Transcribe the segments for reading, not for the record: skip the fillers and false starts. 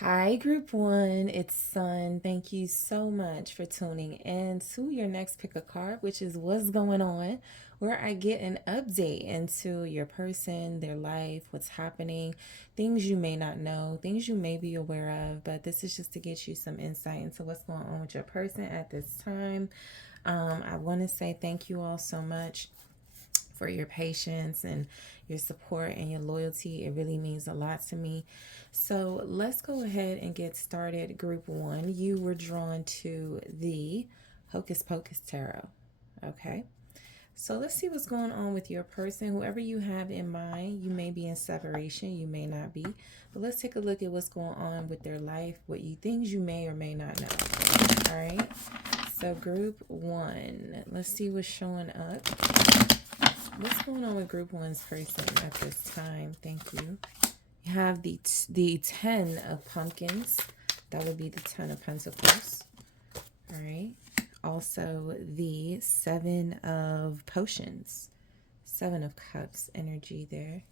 Hi, Group One. It's Sun. Thank you so much for tuning in to your next pick a card, which is what's going on, where I get an update into your person, their life, what's happening, things you may not know, things you may be aware of. But this is just to get you some insight into what's going on with your person at this time. I want to say thank you all so much for your patience and your support and your loyalty. It really means a lot to me. So let's go ahead and get started. Group one, you were drawn to the Hocus Pocus Tarot. Okay. So let's see what's going on with your person. Whoever you have in mind, you may be in separation, you may not be. But let's take a look at what's going on with their life, what you things you may or may not know. All right. So group one, let's see what's showing up. What's going on with group one's person at this time? Thank you. You have the 10 of pumpkins. That would be the 10 of pentacles. All right. Also the 7 of potions. 7 of cups energy there.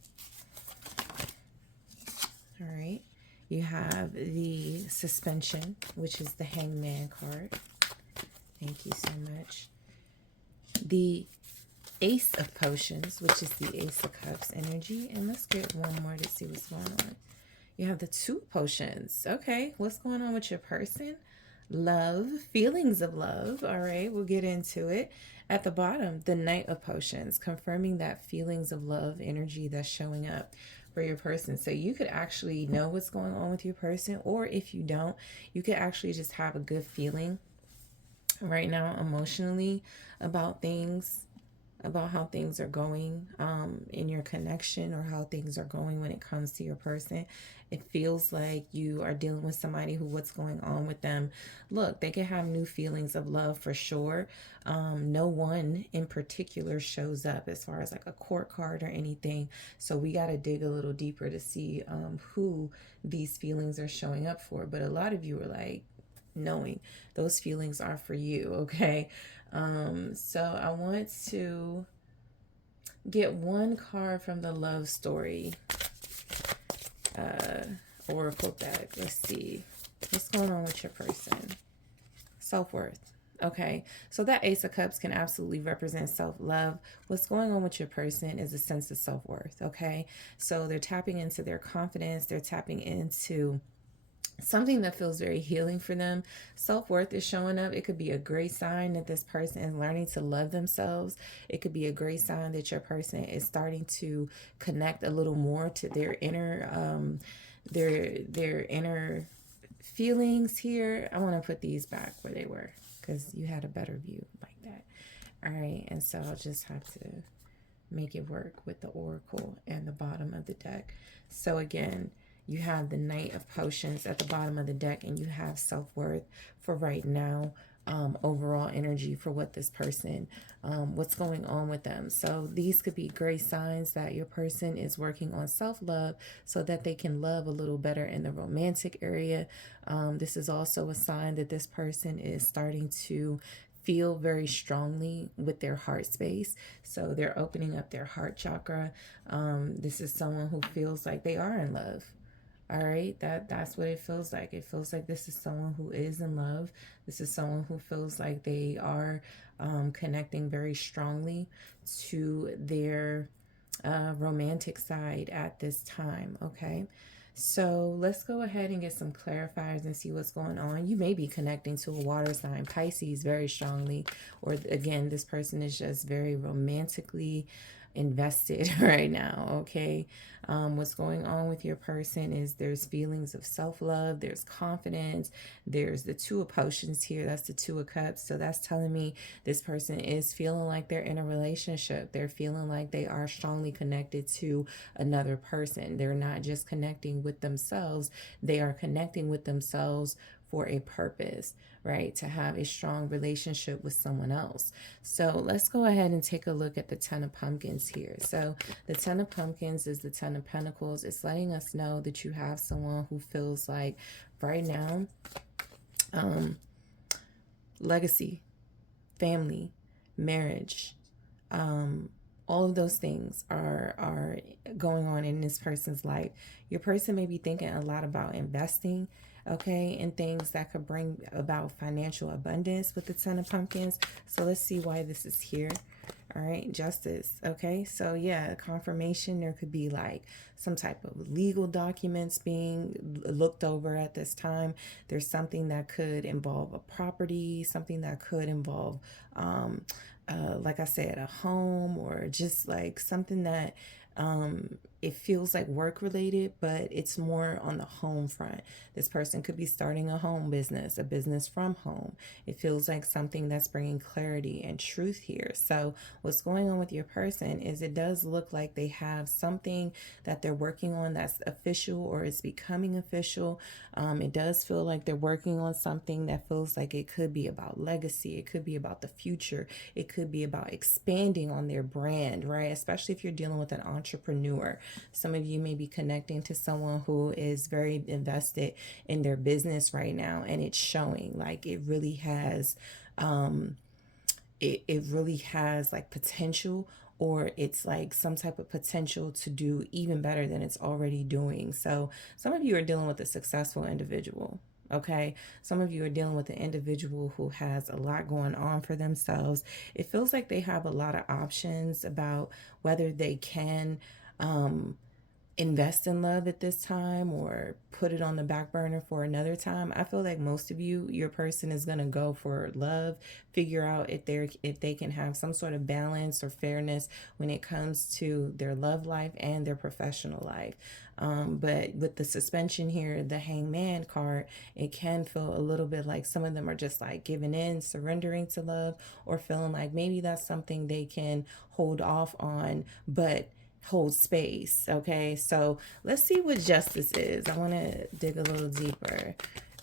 All right. You have the suspension, which is the hangman card. Thank you so much. The Ace of Potions, which is the Ace of Cups energy. And let's get one more to see what's going on. You have the 2 potions. Okay, what's going on with your person? Love, feelings of love. All right, we'll get into it. At the bottom, the Knight of Potions, confirming that feelings of love energy that's showing up for your person. So you could actually know what's going on with your person, or if you don't, you could actually just have a good feeling right now emotionally about things, about how things are going in your connection, or how things are going when it comes to your person. It feels like you are dealing with somebody who, what's going on with them, look, they can have new feelings of love for sure. No one in particular shows up as far as like a court card or anything, so we got to dig a little deeper to see who these feelings are showing up for. But a lot of you are like knowing those feelings are for you. Okay. So I want to get one card from the love story oracle deck. Let's see what's going on with your person. Self-worth. Okay, so that Ace of Cups can absolutely represent self-love. What's going on with your person is a sense of self-worth. Okay, so they're tapping into their confidence, they're tapping into something that feels very healing for them. Self-worth is showing up. It could be a great sign that this person is learning to love themselves. It could be a great sign that your person is starting to connect a little more to their inner their inner feelings here. I want to put these back where they were because you had a better view like that. All right, and so I'll just have to make it work with the oracle and the bottom of the deck. So again, you have the Knight of Potions at the bottom of the deck, and you have self-worth for right now. Overall energy for what this person, what's going on with them. So these could be great signs that your person is working on self-love so that they can love a little better in the romantic area. This is also a sign that this person is starting to feel very strongly with their heart space. So they're opening up their heart chakra. This is someone who feels like they are in love. All right, that's what it feels like. It feels like this is someone who is in love. This is someone who feels like they are connecting very strongly to their romantic side at this time. Okay, so let's go ahead and get some clarifiers and see what's going on. You may be connecting to a water sign, Pisces, very strongly, or again, this person is just very romantically invested right now. Okay, what's going on with your person is there's feelings of self-love, there's confidence, there's the 2 of potions here, that's the 2 of cups. So that's telling me this person is feeling like they're in a relationship. They're feeling like they are strongly connected to another person. They're not just connecting with themselves, they are connecting with themselves for a purpose, right? To have a strong relationship with someone else. So let's go ahead and take a look at the 10 of pumpkins here. So the 10 of pumpkins is the 10 of pentacles. It's letting us know that you have someone who feels like right now, legacy, family, marriage, All of those things are going on in this person's life. Your person may be thinking a lot about investing, okay, and things that could bring about financial abundance with the Ten of Pumpkins. So let's see why this is here. All right, justice. Okay, so yeah, confirmation. There could be like some type of legal documents being looked over at this time. There's something that could involve a property, something that could involve, like I said, a home, or just like something that it feels like work related, but it's more on the home front. This person could be starting a home business, a business from home. It feels like something that's bringing clarity and truth here. So what's going on with your person is it does look like they have something that they're working on that's official or is becoming official. It does feel like they're working on something that feels like it could be about legacy. It could be about the future. It could be about expanding on their brand, right? Especially if you're dealing with an entrepreneur. Some of you may be connecting to someone who is very invested in their business right now, and it's showing like it really has it really has like potential, or it's like some type of potential to do even better than it's already doing. So some of you are dealing with a successful individual. Okay, some of you are dealing with an individual who has a lot going on for themselves. It feels like they have a lot of options about whether they can invest in love at this time or put it on the back burner for another time. I feel like most of you, your person is going to go for love, figure out if they can have some sort of balance or fairness when it comes to their love life and their professional life. But with the suspension here, the hangman card, it can feel a little bit like some of them are just like giving in, surrendering to love, or feeling like maybe that's something they can hold off on, but hold space. Okay, so let's see what justice is. I want to dig a little deeper.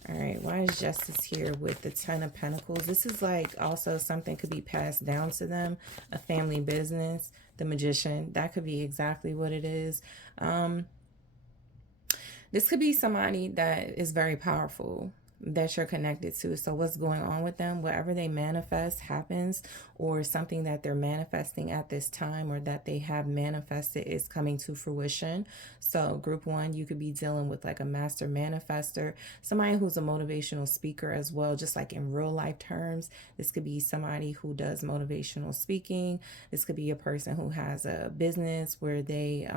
All right, why is justice here with the Ten of Pentacles? This is like also something could be passed down to them, a family business. The Magician, that could be exactly what it is. This could be somebody that is very powerful that you're connected to. So what's going on with them, whatever they manifest happens, or something that they're manifesting at this time or that they have manifested is coming to fruition. So group one, you could be dealing with like a master manifester, somebody who's a motivational speaker as well, just like in real life terms. This could be somebody who does motivational speaking. This could be a person who has a business where they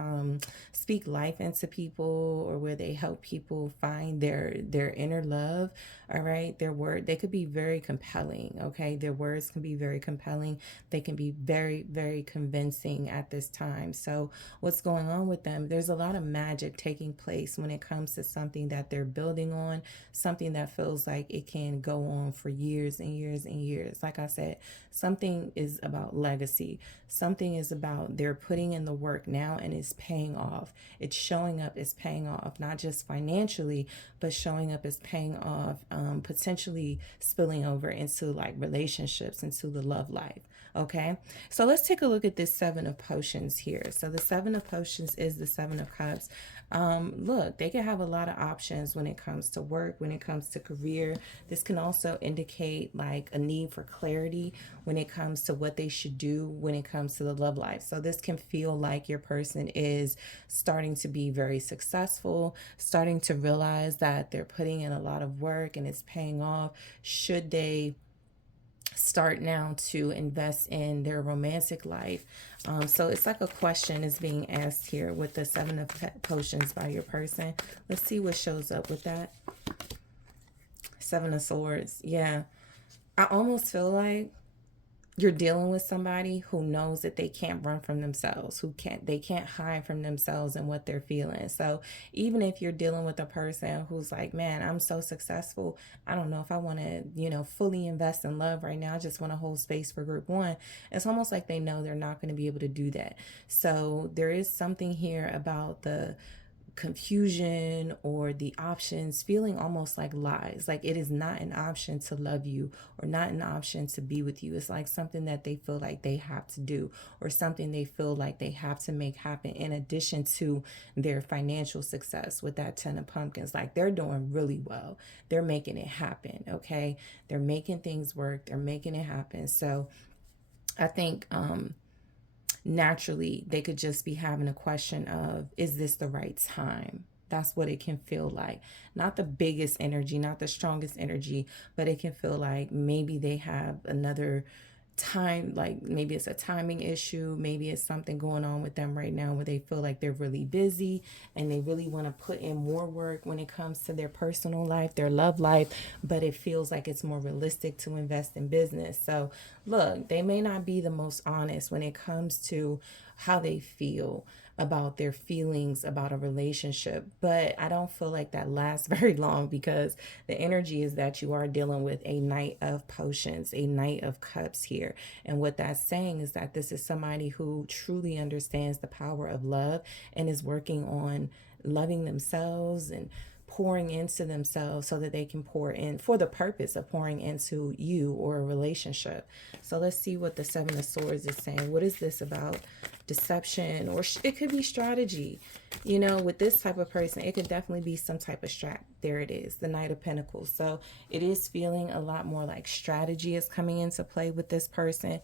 speak life into people, or where they help people find their inner love. All right, they could be very compelling. Okay, their words can be very compelling. They can be very, very convincing at this time. So what's going on with them, there's a lot of magic taking place when it comes to something that they're building on, something that feels like it can go on for years and years and years. Like I said, something is about legacy. Something is about they're putting in the work now and it's paying off. It's showing up as paying off, not just financially, but showing up as paying off, potentially spilling over into like relationships, into the love life. Okay, so let's take a look at this Seven of Potions here. So the Seven of Potions is the Seven of Cups. Look, they can have a lot of options when it comes to work, when it comes to career. This can also indicate like a need for clarity when it comes to what they should do when it comes to the love life. So this can feel like your person is starting to be very successful, starting to realize that they're putting in a lot of work and it's paying off. Should they start now to invest in their romantic life? So it's like a question is being asked here with the Seven of Potions by your person. Let's see what shows up with that. Seven of Swords. Yeah, I almost feel like you're dealing with somebody who knows that they can't run from themselves, they can't hide from themselves and what they're feeling. So even if you're dealing with a person who's like, man, I'm so successful, I don't know if I want to, fully invest in love right now, I just want to hold space for group one. It's almost like they know they're not going to be able to do that. So there is something here about the confusion or the options feeling almost like lies. Like it is not an option to love you or not an option to be with you. It's like something that they feel like they have to do, or something they feel like they have to make happen in addition to their financial success with that Ten of Pumpkins. Like they're doing really well. They're making it happen. Okay. They're making things work. They're making it happen. So I think naturally they could just be having a question of, is this the right time? That's what it can feel like. Not the biggest energy, not the strongest energy, but it can feel like maybe they have another time, like maybe it's a timing issue, maybe it's something going on with them right now where they feel like they're really busy and they really want to put in more work when it comes to their personal life, their love life, but it feels like it's more realistic to invest in business. So look, they may not be the most honest when it comes to how they feel about their feelings about a relationship, but I don't feel like that lasts very long, because the energy is that you are dealing with a Knight of Potions, a Knight of Cups here. And what that's saying is that this is somebody who truly understands the power of love and is working on loving themselves and pouring into themselves so that they can pour in for the purpose of pouring into you or a relationship. So let's see what the Seven of Swords is saying. What is this about? Deception, or it could be strategy. You know, with this type of person, it could definitely be some type of strat. There it is, the Knight of Pentacles. So it is feeling a lot more like strategy is coming into play with this person.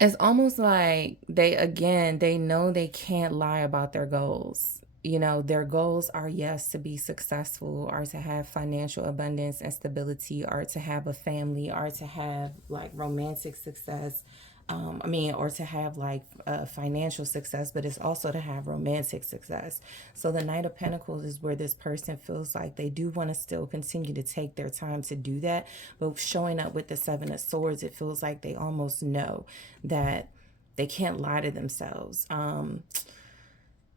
It's almost like they know they can't lie about their goals. You know, their goals are, yes, to be successful, or to have financial abundance and stability, or to have a family, or to have like romantic success. Or to have like financial success, but it's also to have romantic success. So the Knight of Pentacles is where this person feels like they do want to still continue to take their time to do that. But showing up with the Seven of Swords, it feels like they almost know that they can't lie to themselves.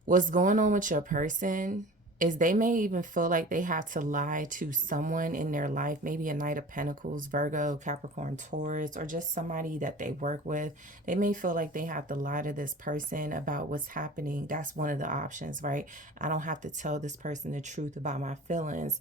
What's going on with your person is they may even feel like they have to lie to someone in their life, maybe a Knight of Pentacles, Virgo, Capricorn, Taurus, or just somebody that they work with. They may feel like they have to lie to this person about what's happening. That's one of the options, right? I don't have to tell this person the truth about my feelings.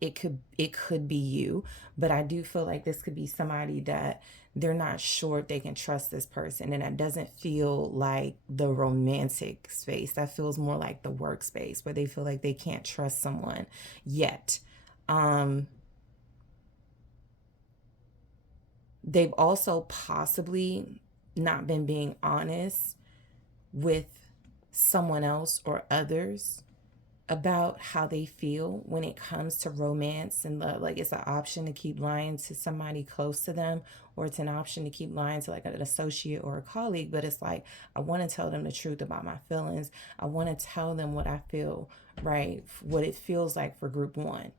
It could be you, but I do feel like this could be somebody that they're not sure if they can trust this person, and that doesn't feel like the romantic space. That feels more like the workspace, where they feel like they can't trust someone yet. They've also possibly not been being honest with someone else or others about how they feel when it comes to romance and love. Like, it's an option to keep lying to somebody close to them, or it's an option to keep lying to like an associate or a colleague. But it's like, I want to tell them the truth about my feelings. I want to tell them what I feel, right? What it feels like for group one.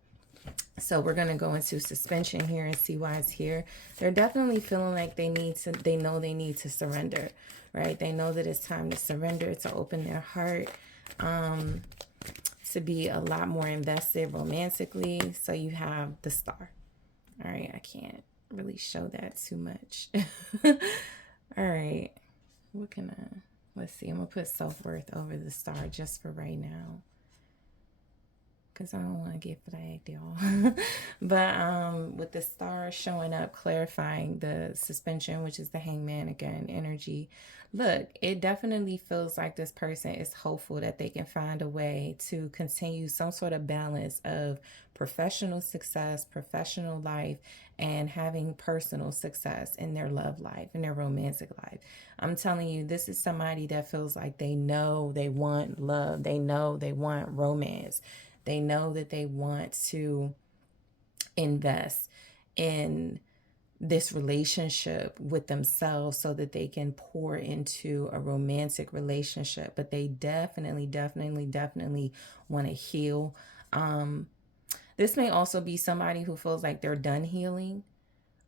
So we're going to go into suspension here and see why it's here. They're definitely feeling like they know they need to surrender, right? They know that it's time to surrender, to open their heart, to be a lot more invested romantically. So you have the Star. All right, I can't really show that too much. All right, let's see. I'm going to put self-worth over the Star just for right now, because I don't want to get flagged, y'all. But with the Star showing up, clarifying the suspension, which is the Hangman again, energy. Look, it definitely feels like this person is hopeful that they can find a way to continue some sort of balance of professional success, professional life, and having personal success in their love life, in their romantic life. I'm telling you, this is somebody that feels like they know they want love. They know they want romance. They know that they want to invest in this relationship with themselves so that they can pour into a romantic relationship. But they definitely want to heal. This may also be somebody who feels like they're done healing.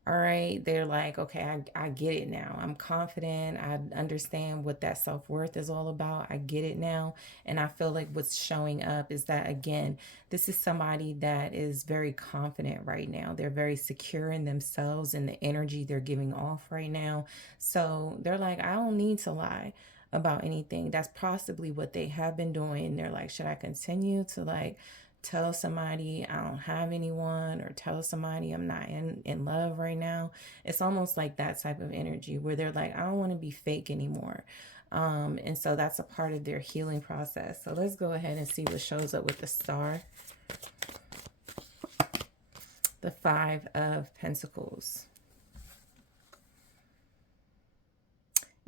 All right, they're like, okay, I get it now. I'm confident. I understand what that self-worth is all about. I get it now. And I feel like what's showing up is that, again, this is somebody that is very confident right now. They're very secure in themselves and the energy they're giving off right now. So they're like, I don't need to lie about anything. That's possibly what they have been doing. They're like, should I continue to like tell somebody I don't have anyone, or tell somebody I'm not in love right now? It's almost like that type of energy where they're like, I don't want to be fake anymore. And so that's a part of their healing process. So let's go ahead and see what shows up with the Star. The Five of Pentacles.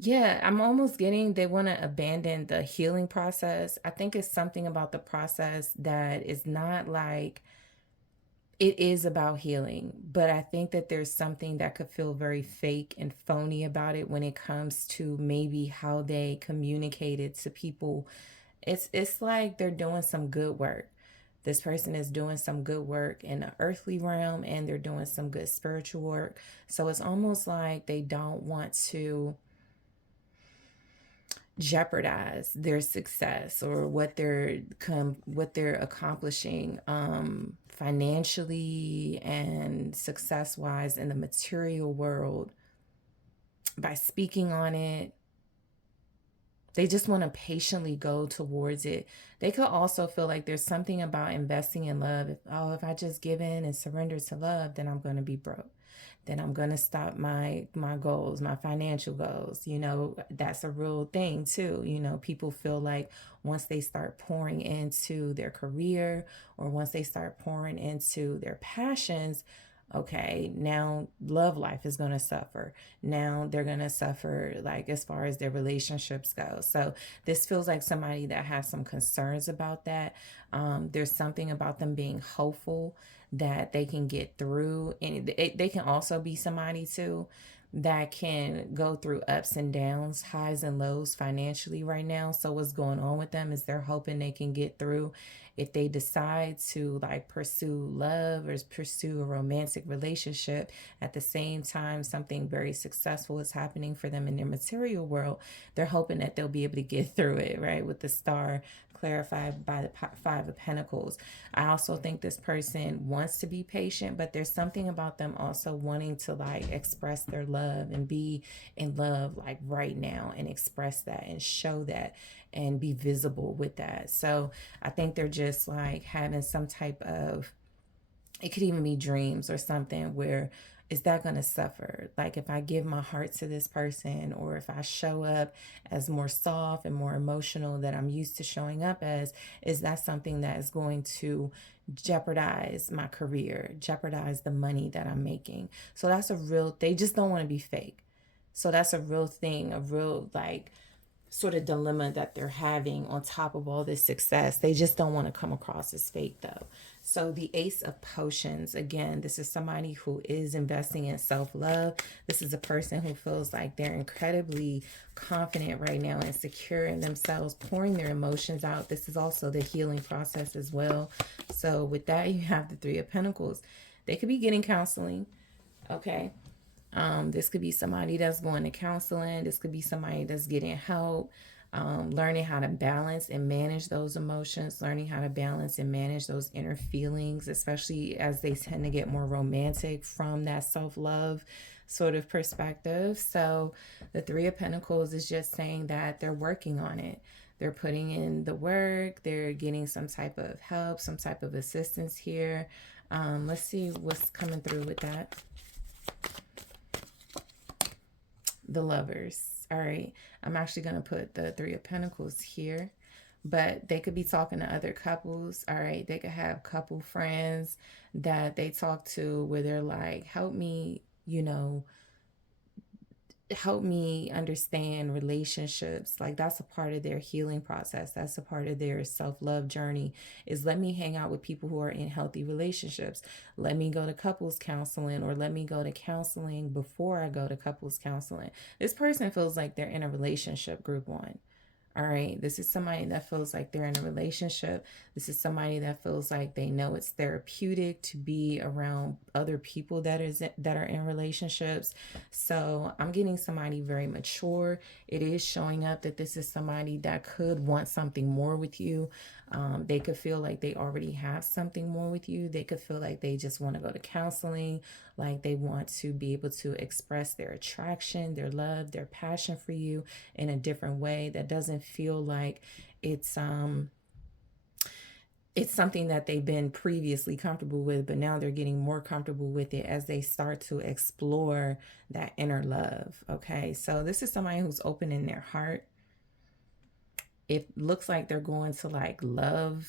Yeah, I'm almost getting they want to abandon the healing process. I think it's something about the process that is not like it is about healing, but I think that there's something that could feel very fake and phony about it when it comes to maybe how they communicate it to people. It's like they're doing some good work. This person is doing some good work in the earthly realm and they're doing some good spiritual work. So it's almost like they don't want to jeopardize their success or what they're accomplishing financially and success wise in the material world by speaking on it. They just want to patiently go towards it. They could also feel like there's something about investing in love. If I just give in and surrender to love, then I'm going to be broke. Then I'm going to stop my goals, my financial goals. You know, that's a real thing too. You know, people feel like once they start pouring into their career or once they start pouring into their passions, okay, now love life is going to suffer. Now they're going to suffer, like, as far as their relationships go. So this feels like somebody that has some concerns about that. There's something about them being hopeful that they can get through. And they can also be somebody too that can go through ups and downs, highs and lows financially right now. So what's going on with them is they're hoping they can get through. If they decide to like pursue love or pursue a romantic relationship, at the same time something very successful is happening for them in their material world, they're hoping that they'll be able to get through it, right? With the star clarified by the Five of Pentacles. I also think this person wants to be patient, but there's something about them also wanting to like express their love and be in love like right now and express that and show that and be visible with that. So I think they're just like having some type of, it could even be dreams or something where is that going to suffer? Like if I give my heart to this person or if I show up as more soft and more emotional that I'm used to showing up as, is that something that is going to jeopardize my career, jeopardize the money that I'm making? So that's a real, they just don't want to be fake. So that's a real thing, a real like sort of dilemma that they're having on top of all this success. They just don't want to come across as fake though. So the Ace of Potions, again, this is somebody who is investing in self-love. This is a person who feels like they're incredibly confident right now and secure in themselves, pouring their emotions out. This is also the healing process as well. So with that, you have the Three of Pentacles. They could be getting counseling, okay? This could be somebody that's going to counseling. This could be somebody that's getting help, learning how to balance and manage those emotions, learning how to balance and manage those inner feelings, especially as they tend to get more romantic from that self-love sort of perspective. So the Three of Pentacles is just saying that they're working on it. They're putting in the work. They're getting some type of help, some type of assistance here. Let's see what's coming through with that. The Lovers. All right. I'm actually going to put the Three of Pentacles here, but they could be talking to other couples. All right. They could have couple friends that they talk to where they're like, help me, you know, help me understand relationships. Like that's a part of their healing process. That's a part of their self-love journey, is let me hang out with people who are in healthy relationships. Let me go to couples counseling, or let me go to counseling before I go to couples counseling. This person feels like they're in a relationship, group one. All right. This is somebody that feels like they're in a relationship. This is somebody that feels like they know it's therapeutic to be around other people that are in relationships. So I'm getting somebody very mature. It is showing up that this is somebody that could want something more with you. They could feel like they already have something more with you. They could feel like they just want to go to counseling, like they want to be able to express their attraction, their love, their passion for you in a different way that doesn't feel like it's something that they've been previously comfortable with, but now they're getting more comfortable with it as they start to explore that inner love. Okay, so this is somebody who's opening their heart. It looks like they're going to like love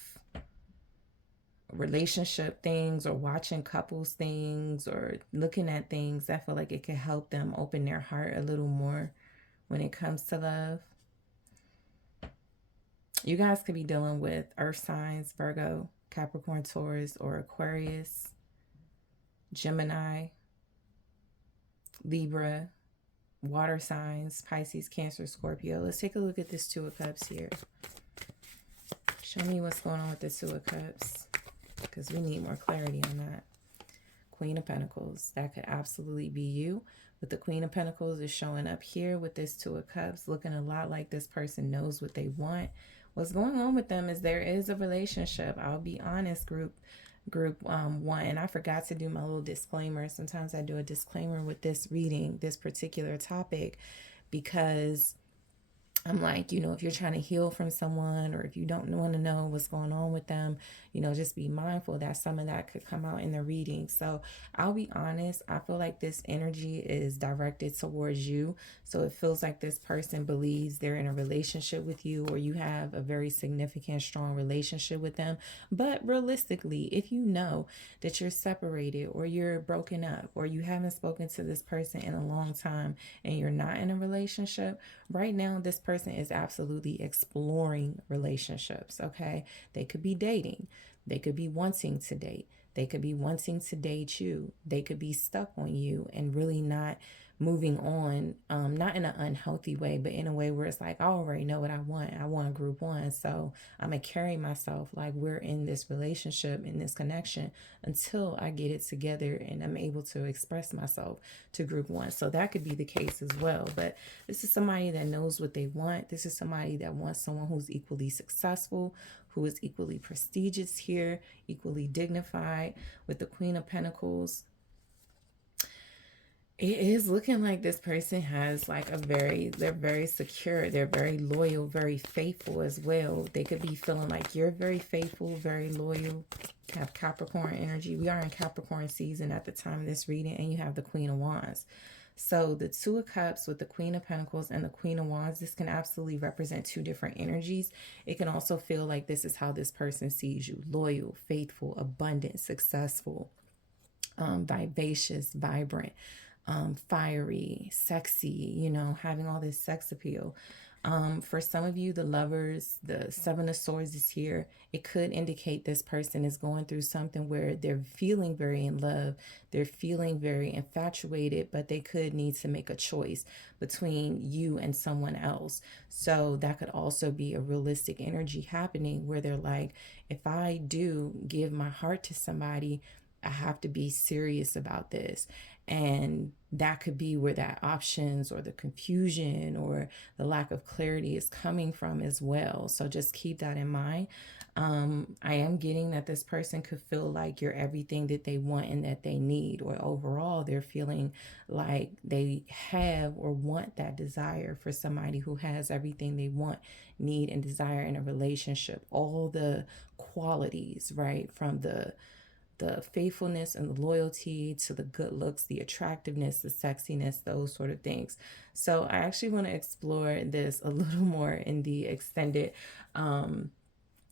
relationship things or watching couples things or looking at things that feel like it could help them open their heart a little more when it comes to love. You guys could be dealing with earth signs, Virgo, Capricorn, Taurus, or Aquarius, Gemini, Libra, water signs, Pisces, Cancer, Scorpio. Let's take a look at this Two of Cups here. Show me what's going on with the Two of Cups, because we need more clarity on that. Queen of Pentacles. That could absolutely be you. But the Queen of Pentacles is showing up here with this Two of Cups, looking a lot like this person knows what they want. What's going on with them is there is a relationship. I'll be honest, group one. And I forgot to do my little disclaimer. Sometimes I do a disclaimer with this reading, this particular topic, because I'm like, if you're trying to heal from someone, or if you don't want to know what's going on with them, just be mindful that some of that could come out in the reading. So I'll be honest, I feel like this energy is directed towards you. So it feels like this person believes they're in a relationship with you, or you have a very significant, strong relationship with them. But realistically, if you know that you're separated, or you're broken up, or you haven't spoken to this person in a long time, and you're not in a relationship, right now this person is absolutely exploring relationships, okay? They could be dating. They could be wanting to date. They could be wanting to date you. They could be stuck on you and really not moving on, not in an unhealthy way, but in a way where it's like, I already know what I want. I want group one. So I'm going to carry myself like we're in this relationship, in this connection, until I get it together and I'm able to express myself to group one. So that could be the case as well. But this is somebody that knows what they want. This is somebody that wants someone who's equally successful, who is equally prestigious here, equally dignified. With the Queen of Pentacles, it is looking like this person has like they're very secure, they're very loyal, very faithful as well. They could be feeling like you're very faithful, very loyal. Have Capricorn energy. We are in Capricorn season at the time of this reading, and you have the Queen of Wands. So the Two of Cups with the Queen of Pentacles and the Queen of Wands, this can absolutely represent two different energies. It can also feel like this is how this person sees you: loyal, faithful, abundant, successful, vivacious, vibrant, fiery, sexy, having all this sex appeal. For some of you, the Lovers, the Seven of Swords is here. It could indicate this person is going through something where they're feeling very in love. They're feeling very infatuated, but they could need to make a choice between you and someone else. So that could also be a realistic energy happening where they're like, if I do give my heart to somebody, I have to be serious about this. And that could be where that options or the confusion or the lack of clarity is coming from as well. So just keep that in mind. I am getting that this person could feel like you're everything that they want and that they need, or overall they're feeling like they have or want that desire for somebody who has everything they want, need, and desire in a relationship. All the qualities, right? From the faithfulness and the loyalty to the good looks, the attractiveness, the sexiness, those sort of things. So I actually want to explore this a little more in the extended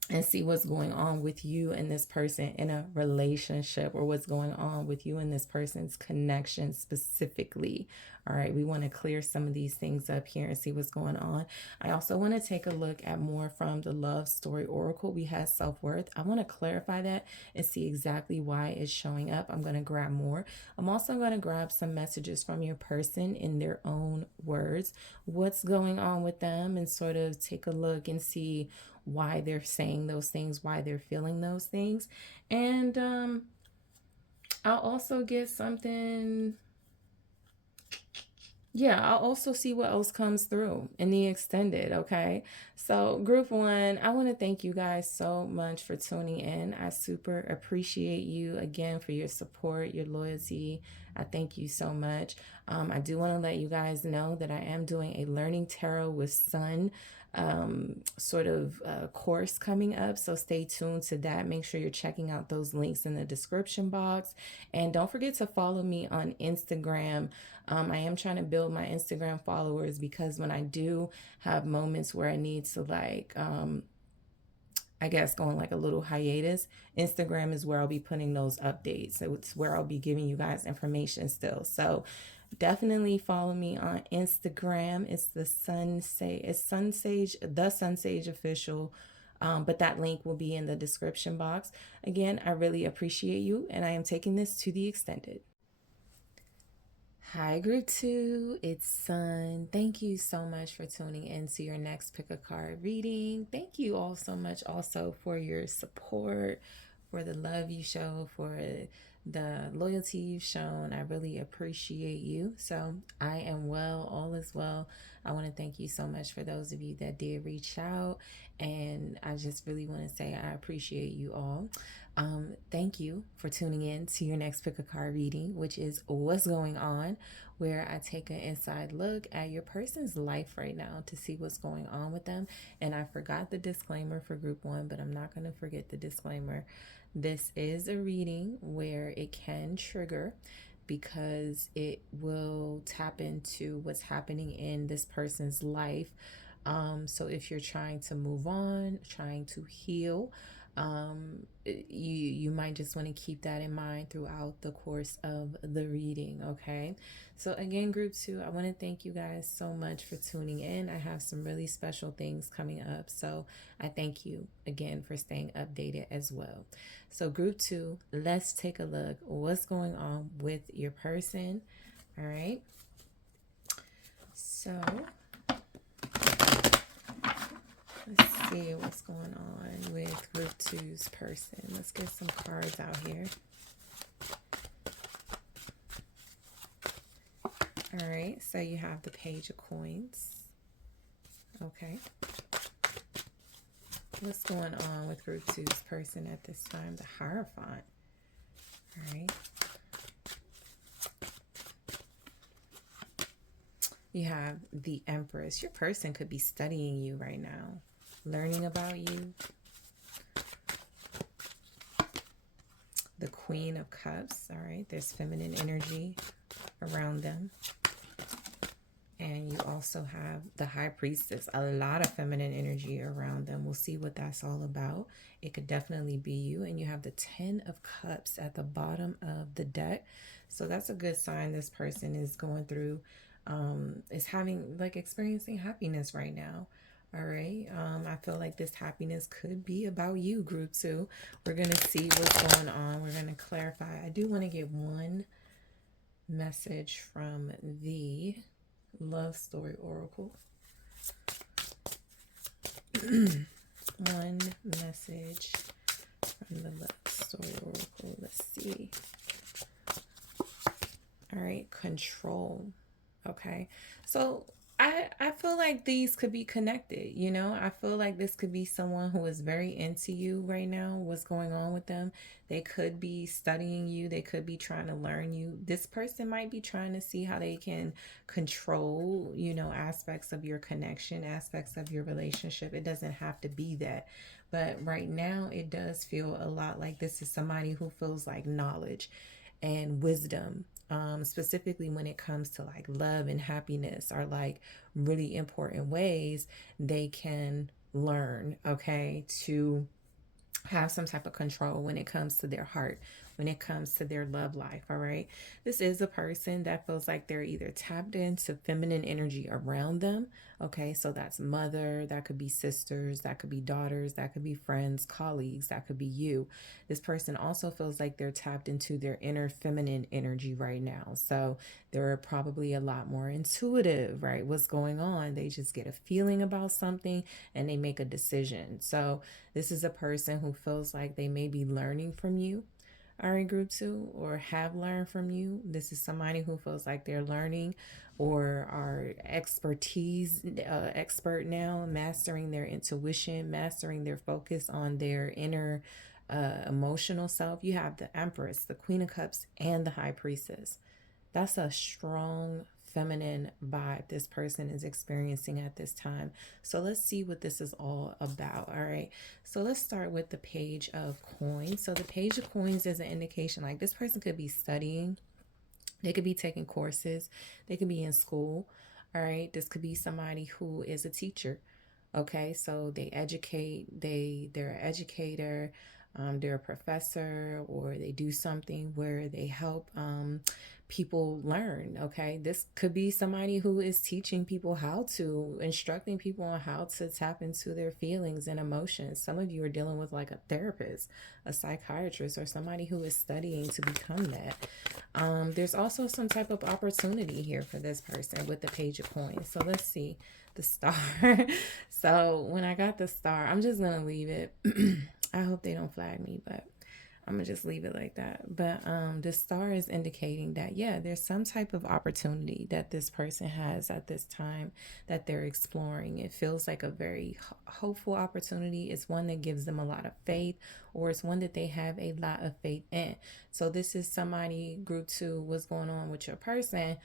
and see what's going on with you and this person in a relationship, or what's going on with you and this person's connection specifically. All right, we want to clear some of these things up here and see what's going on. I also want to take a look at more from the Love Story Oracle. We had self-worth. I want to clarify that and see exactly why it's showing up. I'm going to grab more. I'm also going to grab some messages from your person in their own words, what's going on with them, and sort of take a look and see why they're saying those things, why they're feeling those things. And I'll also get something. Yeah, I'll also see what else comes through in the extended, okay? So group one, I want to thank you guys so much for tuning in. I super appreciate you again for your support, your loyalty. I thank you so much. I do want to let you guys know that I am doing a Learning Tarot with Sun sort of course coming up. So stay tuned to that. Make sure you're checking out those links in the description box. And don't forget to follow me on Instagram. I am trying to build my Instagram followers, because when I do have moments where I need to I guess going like a little hiatus, Instagram is where I'll be putting those updates. So it's where I'll be giving you guys information still. So Definitely follow me on Instagram. It's the SunSage. It's SunSage, the SunSage official. But that link will be in the description box. Again, I really appreciate you, and I am taking this to the extended. Hi, Group 2. It's Sun. Thank you so much for tuning in to your next pick a card reading. Thank you all so much also for your support, for the love you show, for the loyalty you've shown. I really appreciate you. So I am well, all is well. I want to thank you so much for those of you that did reach out. And I just really want to say I appreciate you all. Thank you for tuning in to your next pick a card reading, which is What's Going On, where I take an inside look at your person's life right now to see what's going on with them. And I forgot the disclaimer for group 1, but I'm not going to forget the disclaimer. This is a reading where it can trigger because it will tap into what's happening in this person's life. So if you're trying to move on, trying to heal, you might just want to keep that in mind throughout the course of the reading. Okay, so again, group 2, I want to thank you guys so much for tuning in. I have some really special things coming up, so I thank you again for staying updated as well. So group 2, let's take a look what's going on with your person. All right, so let's see what's going on with group 2's person. Let's get some cards out here. All right, so you have the Page of Coins. Okay. What's going on with group 2's person at this time? The Hierophant. All right. You have the Empress. Your person could be studying you right now, learning about you. The Queen of Cups. All right, there's feminine energy around them. And you also have the High Priestess, a lot of feminine energy around them. We'll see what that's all about. It could definitely be you. And you have the 10 of Cups at the bottom of the deck. So that's a good sign this person is going through, is having, like, experiencing happiness right now. All right. I feel like this happiness could be about you, group 2. We're going to see what's going on. We're going to clarify. I do want to get one message from the Love Story Oracle. One message from the Love Story Oracle. Let's see. All right, control. Okay, so I feel like these could be connected. You know, I feel like this could be someone who is very into you right now. What's going on with them? They could be studying you. They could be trying to learn you. This person might be trying to see how they can control, you know, aspects of your connection, aspects of your relationship. It doesn't have to be that. But right now, it does feel a lot like this is somebody who feels like knowledge and wisdom, specifically when it comes to like love and happiness, are like really important ways they can learn, okay, to have some type of control when it comes to their heart, when it comes to their love life. All right, this is a person that feels like they're either tapped into feminine energy around them. Okay, so that's mother, that could be sisters, that could be daughters, that could be friends, colleagues, that could be you. This person also feels like they're tapped into their inner feminine energy right now. So they're probably a lot more intuitive, right? What's going on? They just get a feeling about something and they make a decision. So this is a person who feels like they may be learning from you, are in group 2, or have learned from you. This is somebody who feels like they're learning or are expert now, mastering their intuition, mastering their focus on their inner emotional self. You have the Empress, the Queen of Cups, and the High Priestess. That's a strong feminine vibe this person is experiencing at this time. So let's see what this is all about. All right. So let's start with the Page of Coins. So the Page of Coins is an indication like this person could be studying. They could be taking courses. They could be in school. All right. This could be somebody who is a teacher. Okay. So they educate. They're an educator. They're a professor, or they do something where they help people learn. Okay, this could be somebody who is teaching people how to, instructing people on how to tap into their feelings and emotions. Some of you are dealing with like a therapist, a psychiatrist, or somebody who is studying to become that. There's also some type of opportunity here for this person with the Page of Coins. So let's see the star. So when I got the star, I'm just gonna leave it. I hope they don't flag me, but I'm gonna just leave it like that. But the star is indicating that, yeah, there's some type of opportunity that this person has at this time that they're exploring. It feels like a very hopeful opportunity. It's one that gives them a lot of faith, or it's one that they have a lot of faith in. So this is somebody, group 2, what's going on with your person,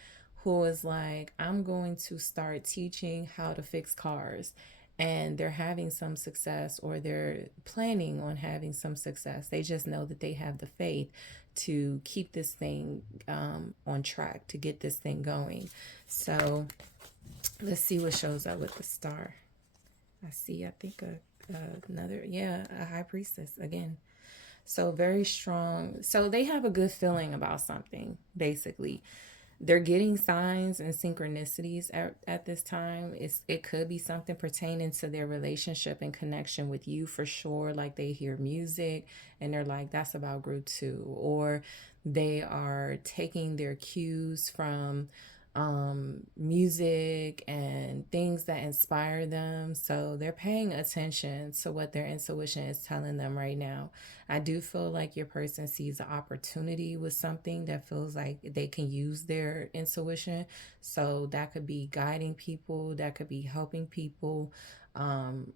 who is like, I'm going to start teaching how to fix cars, and they're having some success, or they're planning on having some success. They just know that they have the faith to keep this thing on track, to get this thing going. So let's see what shows up with the star. I see, I think another, yeah, a high priestess again. So very strong. So they have a good feeling about something, basically. They're getting signs and synchronicities at this time. It could be something pertaining to their relationship and connection with you, for sure. Like they hear music and they're like, that's about group 2. Or they are taking their cues from music and things that inspire them. So they're paying attention to what their intuition is telling them right now. I do feel like your person sees an opportunity with something that feels like they can use their intuition. So that could be guiding people, that could be helping people.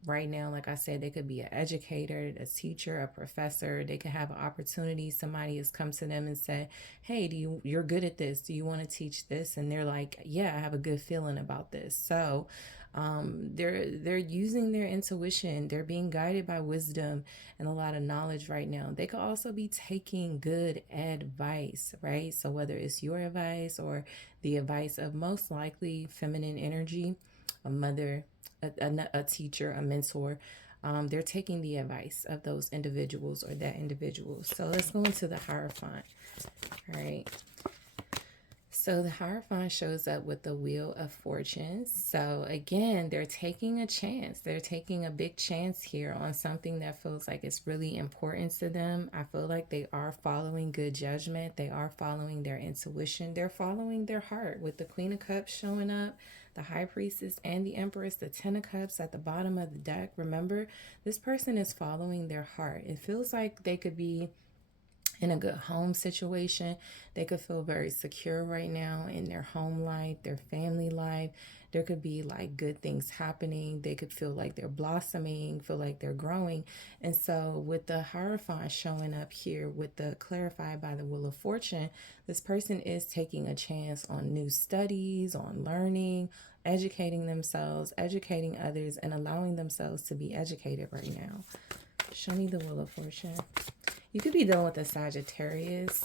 Right now, like I said, they could be an educator, a teacher, a professor. They could have an opportunity. Somebody has come to them and said, hey, you're good at this. Do you want to teach this? And they're like, yeah, I have a good feeling about this. So they're using their intuition. They're being guided by wisdom and a lot of knowledge right now. They could also be taking good advice, right? So whether it's your advice or the advice of most likely feminine energy, a mother, a teacher, a mentor, they're taking the advice of those individuals or that individual. So let's go into the Hierophant. All right. So the Hierophant shows up with the Wheel of Fortune. So again, they're taking a chance. They're taking a big chance here on something that feels like it's really important to them. I feel like they are following good judgment. They are following their intuition. They're following their heart, with the Queen of Cups showing up, the High Priestess and the Empress, the Ten of Cups at the bottom of the deck. Remember, this person is following their heart. It feels like they could be in a good home situation. They could feel very secure right now in their home life, their family life. There could be like good things happening. They could feel like they're blossoming, feel like they're growing. And so with the Hierophant showing up here with the clarified by the Wheel of Fortune, this person is taking a chance on new studies, on learning, educating themselves, educating others, and allowing themselves to be educated right now. Show me the Wheel of Fortune. You could be dealing with a Sagittarius.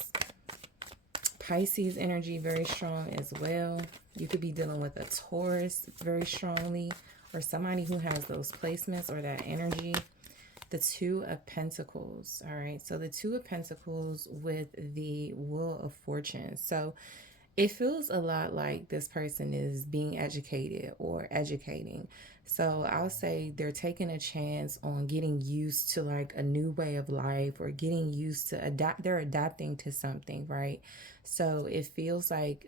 Pisces energy very strong as well. You could be dealing with a Taurus very strongly, or somebody who has those placements or that energy. The Two of Pentacles. All right. So the Two of Pentacles with the Wheel of Fortune. So it feels a lot like this person is being educated or educating. So I'll say they're taking a chance on getting used to like a new way of life, or getting used to adapt. They're adapting to something, right? So it feels like,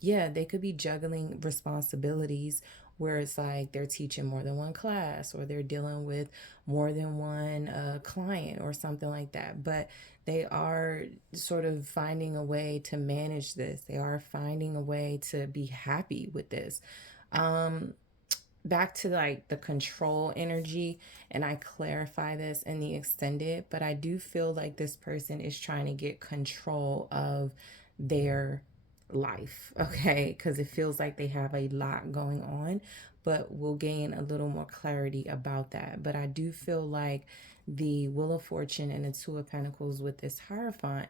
yeah, they could be juggling responsibilities where it's like they're teaching more than one class, or they're dealing with more than one client or something like that. But they are sort of finding a way to manage this. They are finding a way to be happy with this. Back to like the control energy, and I clarify this in the extended, but I do feel like this person is trying to get control of their life, okay? Because it feels like they have a lot going on, but we'll gain a little more clarity about that. But I do feel like the Wheel of Fortune and the Two of Pentacles with this Hierophant,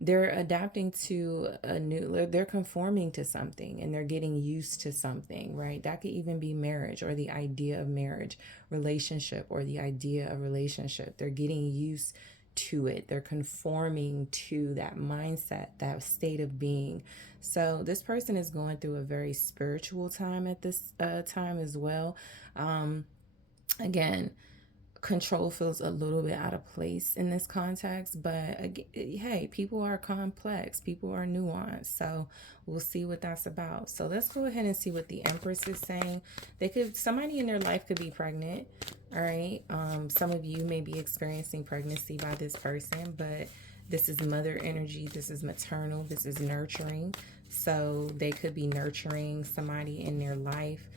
they're adapting to a new, they're conforming to something, and they're getting used to something, right? That could even be marriage, or the idea of marriage, relationship, or the idea of relationship. They're getting used to it. They're conforming to that mindset, that state of being. So this person is going through a very spiritual time at this time as well. Again, control feels a little bit out of place in this context, but hey, people are complex, people are nuanced, so we'll see what that's about. So let's go ahead and see what the Empress is saying. Somebody in their life could be pregnant. All right, some of you may be experiencing pregnancy by this person, but this is mother energy, this is maternal, this is nurturing. So they could be nurturing somebody in their life.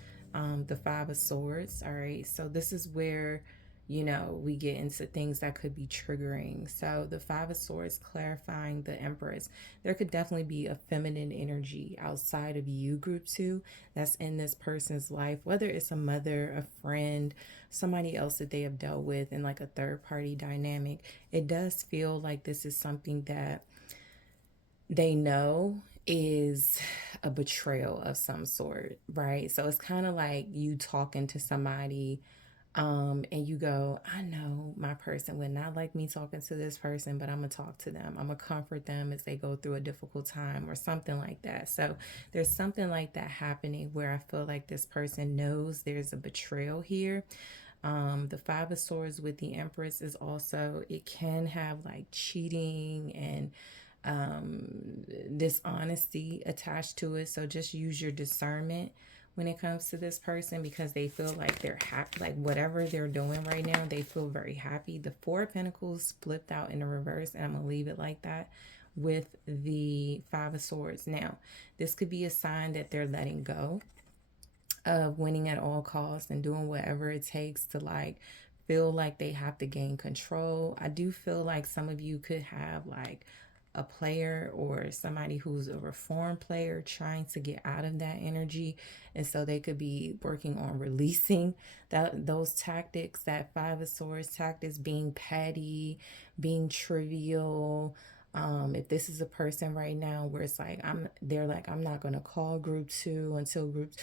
The Five of Swords. All right, so this is where we get into things that could be triggering. So the Five of Swords clarifying the Empress. There could definitely be a feminine energy outside of you, group 2, that's in this person's life, whether it's a mother, a friend, somebody else that they have dealt with in like a third party dynamic. It does feel like this is something that they know is a betrayal of some sort, right? So it's kind of like you talking to somebody and you go, I know my person would not like me talking to this person, but I'm gonna talk to them. I'm gonna comfort them as they go through a difficult time or something like that. So there's something like that happening where I feel like this person knows there's a betrayal here. The Five of Swords with the Empress is also, it can have like cheating and dishonesty attached to it. So just use your discernment when it comes to this person, because they feel like they're happy, like whatever they're doing right now, they feel very happy. The Four of Pentacles flipped out in the reverse, and I'm gonna leave it like that with the Five of Swords. Now, this could be a sign that they're letting go of winning at all costs and doing whatever it takes to like feel like they have to gain control. I do feel like some of you could have like a player or somebody who's a reformed player trying to get out of that energy, and so they could be working on releasing those tactics, that Five of Swords tactics, being petty, being trivial. If this is a person right now where it's like they're like, I'm not gonna call group 2 until group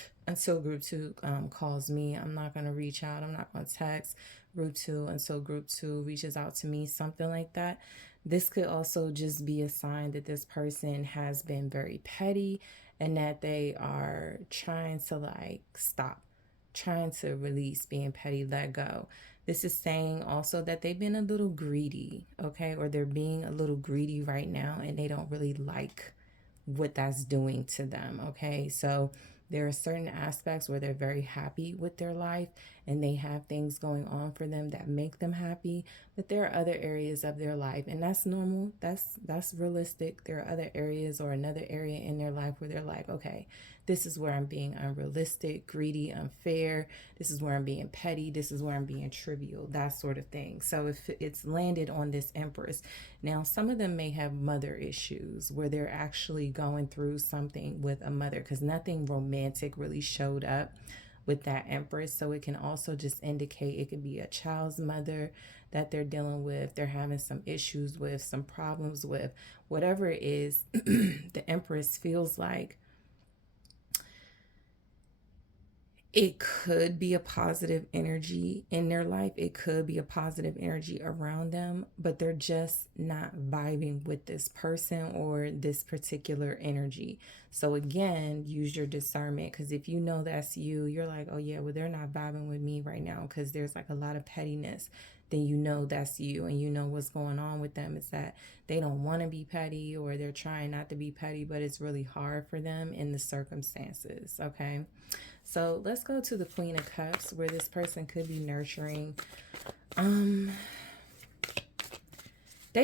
2 calls me. I'm not gonna reach out. I'm not gonna text group 2 until group 2 reaches out to me. Something like that. This could also just be a sign that this person has been very petty and that they are trying to like stop, trying to release being petty, let go. This is saying also that they've been a little greedy, okay? Or they're being a little greedy right now and they don't really like what that's doing to them, okay? So there are certain aspects where they're very happy with their life and they have things going on for them that make them happy, but there are other areas of their life, and that's normal. That's realistic. There are other areas or another area in their life where they're like, okay, this is where I'm being unrealistic, greedy, unfair. This is where I'm being petty. This is where I'm being trivial, that sort of thing. So if it's landed on this Empress, now some of them may have mother issues where they're actually going through something with a mother, because nothing romantic really showed up with that Empress. So it can also just indicate it could be a child's mother that they're dealing with, they're having some issues with, some problems with, whatever it is. The Empress feels like it could be a positive energy in their life. It could be a positive energy around them, but they're just not vibing with this person or this particular energy. So again, use your discernment, because if you know that's you, you're like, oh yeah, well, they're not vibing with me right now because there's like a lot of pettiness. Then you know that's you, and you know what's going on with them is that they don't want to be petty, or they're trying not to be petty, but it's really hard for them in the circumstances, okay? So let's go to the Queen of Cups, where this person could be nurturing. They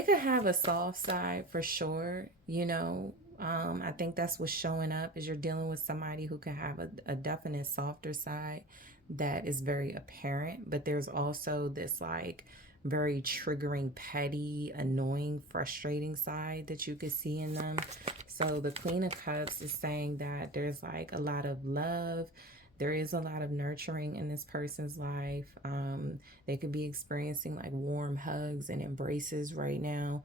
could have a soft side for sure, you know. I think that's what's showing up, is you're dealing with somebody who can have a definite softer side that is very apparent, but there's also this like very triggering, petty, annoying, frustrating side that you could see in them. So the Queen of Cups is saying that there's like a lot of love. There is a lot of nurturing in this person's life. They could be experiencing like warm hugs and embraces right now.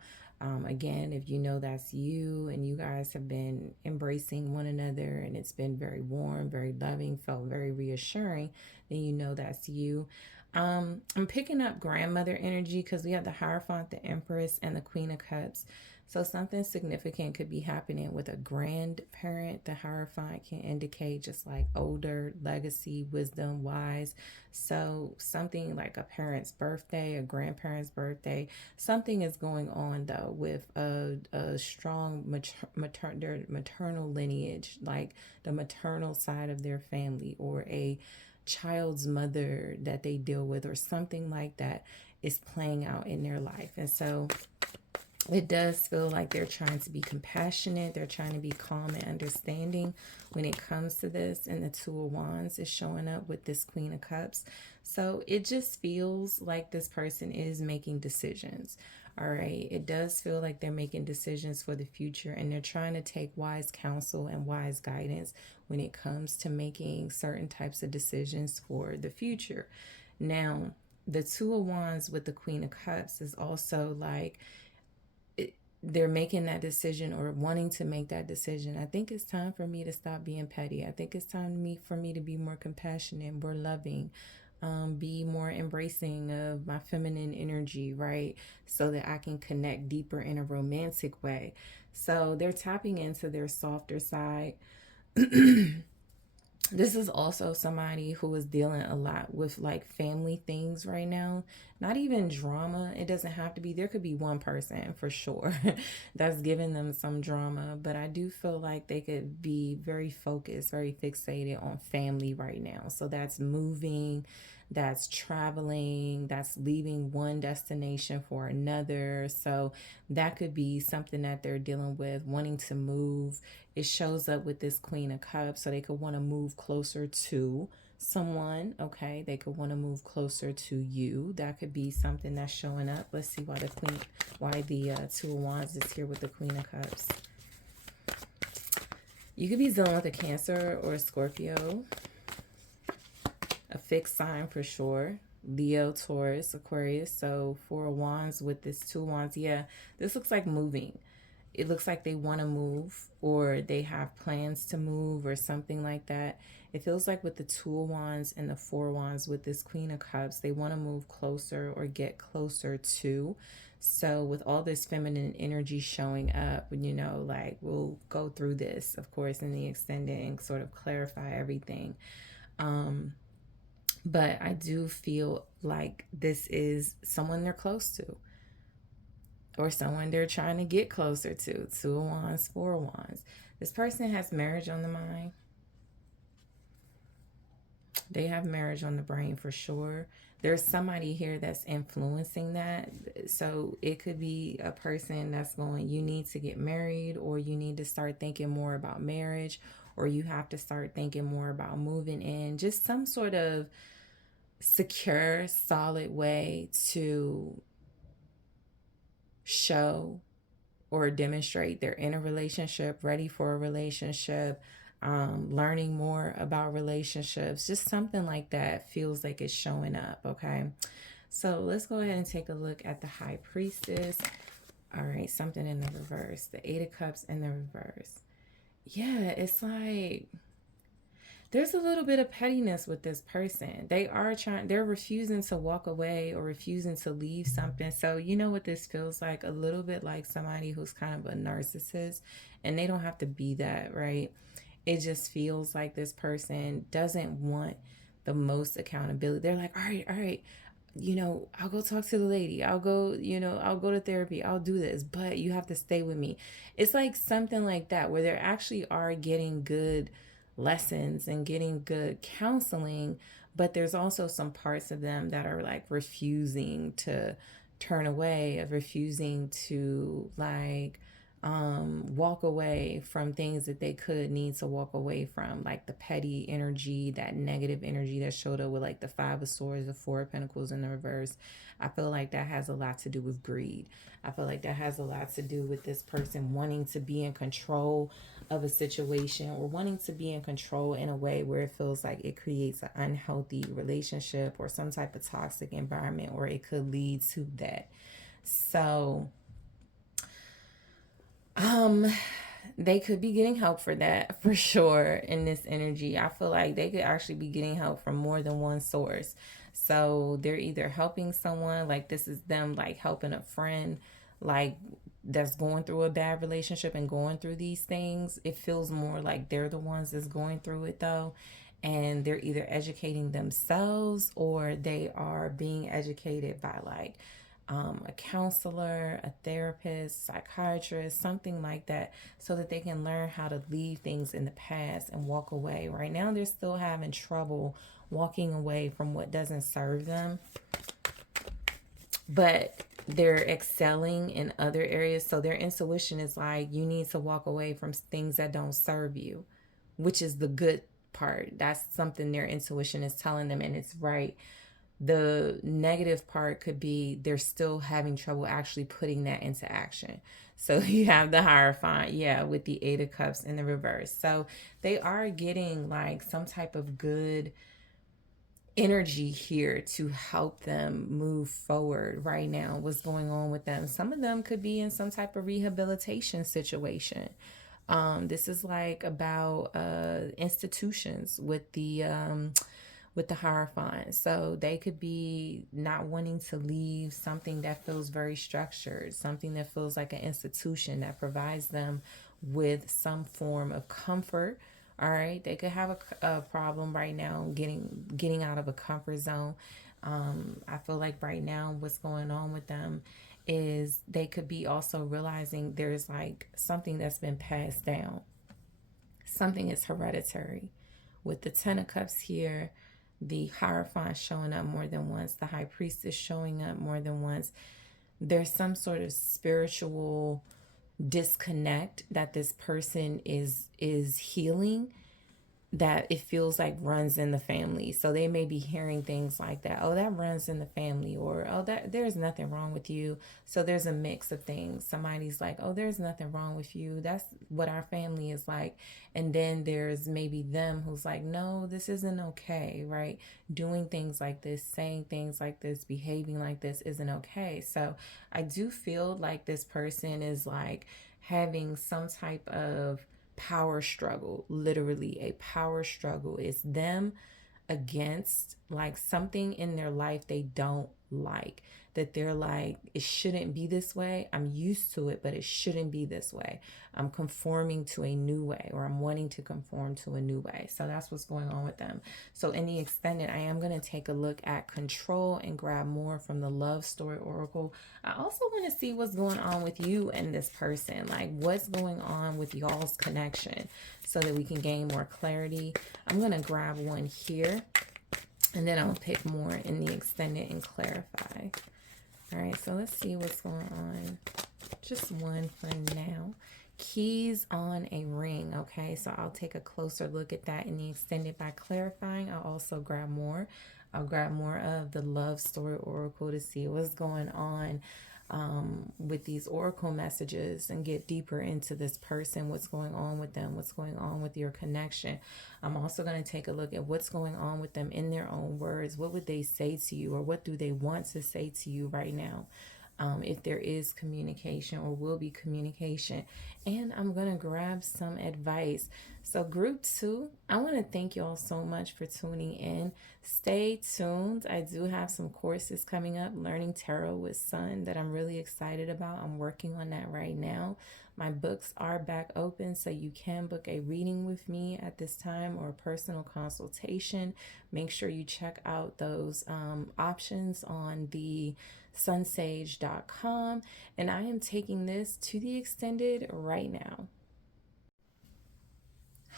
Again, if you know that's you and you guys have been embracing one another and it's been very warm, very loving, felt very reassuring, then you know that's you. I'm picking up grandmother energy because we have the Hierophant, the Empress, and the Queen of Cups. So something significant could be happening with a grandparent. The Hierophant can indicate just like older, legacy, wisdom, wise. So something like a parent's birthday, a grandparent's birthday. Something is going on though with a strong maternal lineage, like the maternal side of their family, or a child's mother that they deal with, or something like that is playing out in their life. And so it does feel like they're trying to be compassionate. They're trying to be calm and understanding when it comes to this. And the Two of Wands is showing up with this Queen of Cups. So it just feels like this person is making decisions. All right. It does feel like they're making decisions for the future, and they're trying to take wise counsel and wise guidance when it comes to making certain types of decisions for the future. Now, the Two of Wands with the Queen of Cups is also like, they're making that decision or wanting to make that decision. I think it's time for me to stop being petty. I think it's time for me to be more compassionate, more loving, be more embracing of my feminine energy, right? So that I can connect deeper in a romantic way. So they're tapping into their softer side. This is also somebody who is dealing a lot with like family things right now. Not even drama. It doesn't have to be. There could be one person for sure that's giving them some drama. But I do feel like they could be very focused, very fixated on family right now. So that's moving, that's traveling, that's leaving one destination for another. So that could be something that they're dealing with, wanting to move. It shows up with this Queen of Cups, so they could want to move closer to someone. Okay, they could want to move closer to you. That could be something that's showing up. Let's see why the Two of Wands is here with the Queen of Cups. You could be dealing with a Cancer or a Scorpio, a fixed sign for sure. Leo, Taurus, Aquarius. So Four of Wands with this Two of Wands. Yeah, this looks like moving. It looks like they want to move, or they have plans to move, or something like that. It feels like with the Two of Wands and the Four of Wands with this Queen of Cups, they want to move closer or get closer to. So with all this feminine energy showing up, like we'll go through this, of course, in the extended and sort of clarify everything. But I do feel like this is someone they're close to, or someone they're trying to get closer to. Two of Wands, Four of Wands. This person has marriage on the mind. They have marriage on the brain for sure. There's somebody here that's influencing that. So it could be a person that's going, you need to get married, or you need to start thinking more about marriage, or you have to start thinking more about moving in. Just some sort of secure, solid way to show or demonstrate they're in a relationship, ready for a relationship, learning more about relationships. Just something like that feels like it's showing up. Okay, so let's go ahead and take a look at the High Priestess. All right, something in the reverse. The Eight of Cups in the reverse. Yeah, it's like there's a little bit of pettiness with this person. They're refusing to walk away or refusing to leave something. So you know what this feels like? A little bit like somebody who's kind of a narcissist, and they don't have to be that, right? It just feels like this person doesn't want the most accountability. They're like, all right, I'll go talk to the lady. I'll go, I'll go to therapy. I'll do this, but you have to stay with me. It's like something like that, where they actually are getting good lessons and getting good counseling, but there's also some parts of them that are like refusing to turn away, of refusing to like walk away from things that they could need to walk away from, like the petty energy, that negative energy that showed up with like the Five of Swords, the Four of Pentacles in the reverse. I feel like that has a lot to do with greed. I feel like that has a lot to do with this person wanting to be in control of a situation, or wanting to be in control in a way where it feels like it creates an unhealthy relationship or some type of toxic environment, or it could lead to that. So they could be getting help for that for sure in this energy. I feel like they could actually be getting help from more than one source. So they're either helping someone, like this is them like helping a friend, like that's going through a bad relationship and going through these things. It feels more like they're the ones that's going through it though. And they're either educating themselves or they are being educated by like a counselor, a therapist, psychiatrist, something like that, so that they can learn how to leave things in the past and walk away. Right now, they're still having trouble walking away from what doesn't serve them, but they're excelling in other areas. So their intuition is like, you need to walk away from things that don't serve you, which is the good part. That's something their intuition is telling them, and it's right. The negative part could be they're still having trouble actually putting that into action. So you have the Hierophant, yeah, with the Eight of Cups in the reverse. So they are getting like some type of good energy here to help them move forward right now. What's going on with them? Some of them could be in some type of rehabilitation situation. This is like about institutions with the Hierophant. So they could be not wanting to leave something that feels very structured, something that feels like an institution that provides them with some form of comfort. All right, they could have a problem right now getting out of a comfort zone. I feel like right now what's going on with them is they could be also realizing there's like something that's been passed down. Something is hereditary. With the Ten of Cups here, the Hierophant showing up more than once, the High Priestess showing up more than once. There's some sort of spiritual disconnect that this person is healing, that it feels like runs in the family. So they may be hearing things like that. Oh, that runs in the family, or oh, that there's nothing wrong with you. So there's a mix of things. Somebody's like, oh, there's nothing wrong with you. That's what our family is like. And then there's maybe them who's like, no, this isn't okay, right? Doing things like this, saying things like this, behaving like this isn't okay. So I do feel like this person is like having some type of power struggle, literally a power struggle. It's them against like something in their life they don't like, that they're like, it shouldn't be this way. I'm used to it, but it shouldn't be this way. I'm conforming to a new way, or I'm wanting to conform to a new way. So that's what's going on with them. So in the extended, I am going to take a look at control and grab more from the love story oracle. I also want to see what's going on with you and this person, like what's going on with y'all's connection, so that we can gain more clarity. I'm going to grab one here, and then I'll pick more in the extended and clarify. All right, so let's see what's going on. Just one for now. Keys on a ring. Okay, so I'll take a closer look at that in the extended by clarifying. I'll also grab more. I'll grab more of the love story oracle to see what's going on with these oracle messages, and get deeper into this person, what's going on with them, what's going on with your connection. I'm also going to take a look at what's going on with them in their own words. What would they say to you, or what do they want to say to you right now? If there is communication or will be communication. And I'm going to grab some advice. So group 2, I want to thank you all so much for tuning in. Stay tuned. I do have some courses coming up, Learning Tarot with Sun, that I'm really excited about. I'm working on that right now. My books are back open, so you can book a reading with me at this time, or a personal consultation. Make sure you check out those options on the SunSage.com. And I am taking this to the extended right now.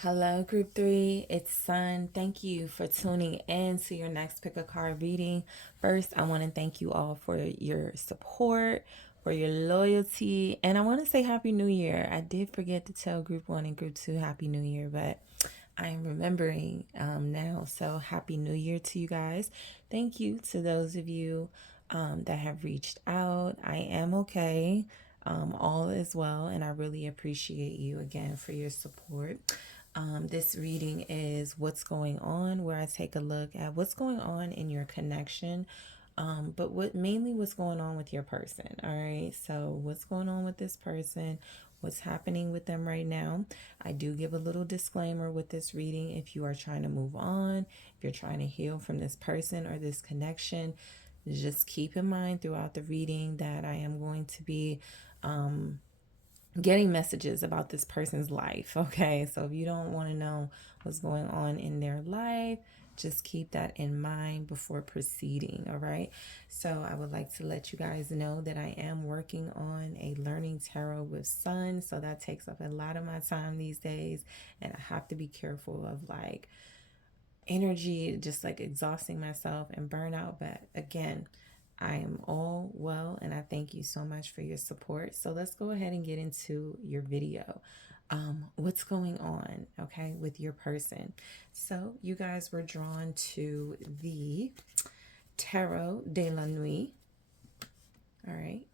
Hello, group 3. It's Sun. Thank you for tuning in to your next pick a card reading. First, I want to thank you all for your support, for your loyalty, and I want to say Happy New Year. I did forget to tell group 1 and group 2 Happy New Year, but I am remembering now. So Happy New Year to you guys. Thank you to those of you that have reached out. I am okay. All is well, and I really appreciate you again for your support. This reading is what's going on, where I take a look at what's going on in your connection But what's going on with your person? All right. So what's going on with this person? What's happening with them right now? I do give a little disclaimer with this reading. If you are trying to move on, if you're trying to heal from this person or this connection, just keep in mind throughout the reading that I am going to be getting messages about this person's life. Okay. So if you don't want to know what's going on in their life, just keep that in mind before proceeding. All right. So I would like to let you guys know that I am working on a learning tarot with Sun. So that takes up a lot of my time these days. And I have to be careful of like energy, just like exhausting myself and burnout. But again, I am all well, and I thank you so much for your support. So let's go ahead and get into your video. What's going on, okay, with your person? So you guys were drawn to the Tarot de la Nuit. All right.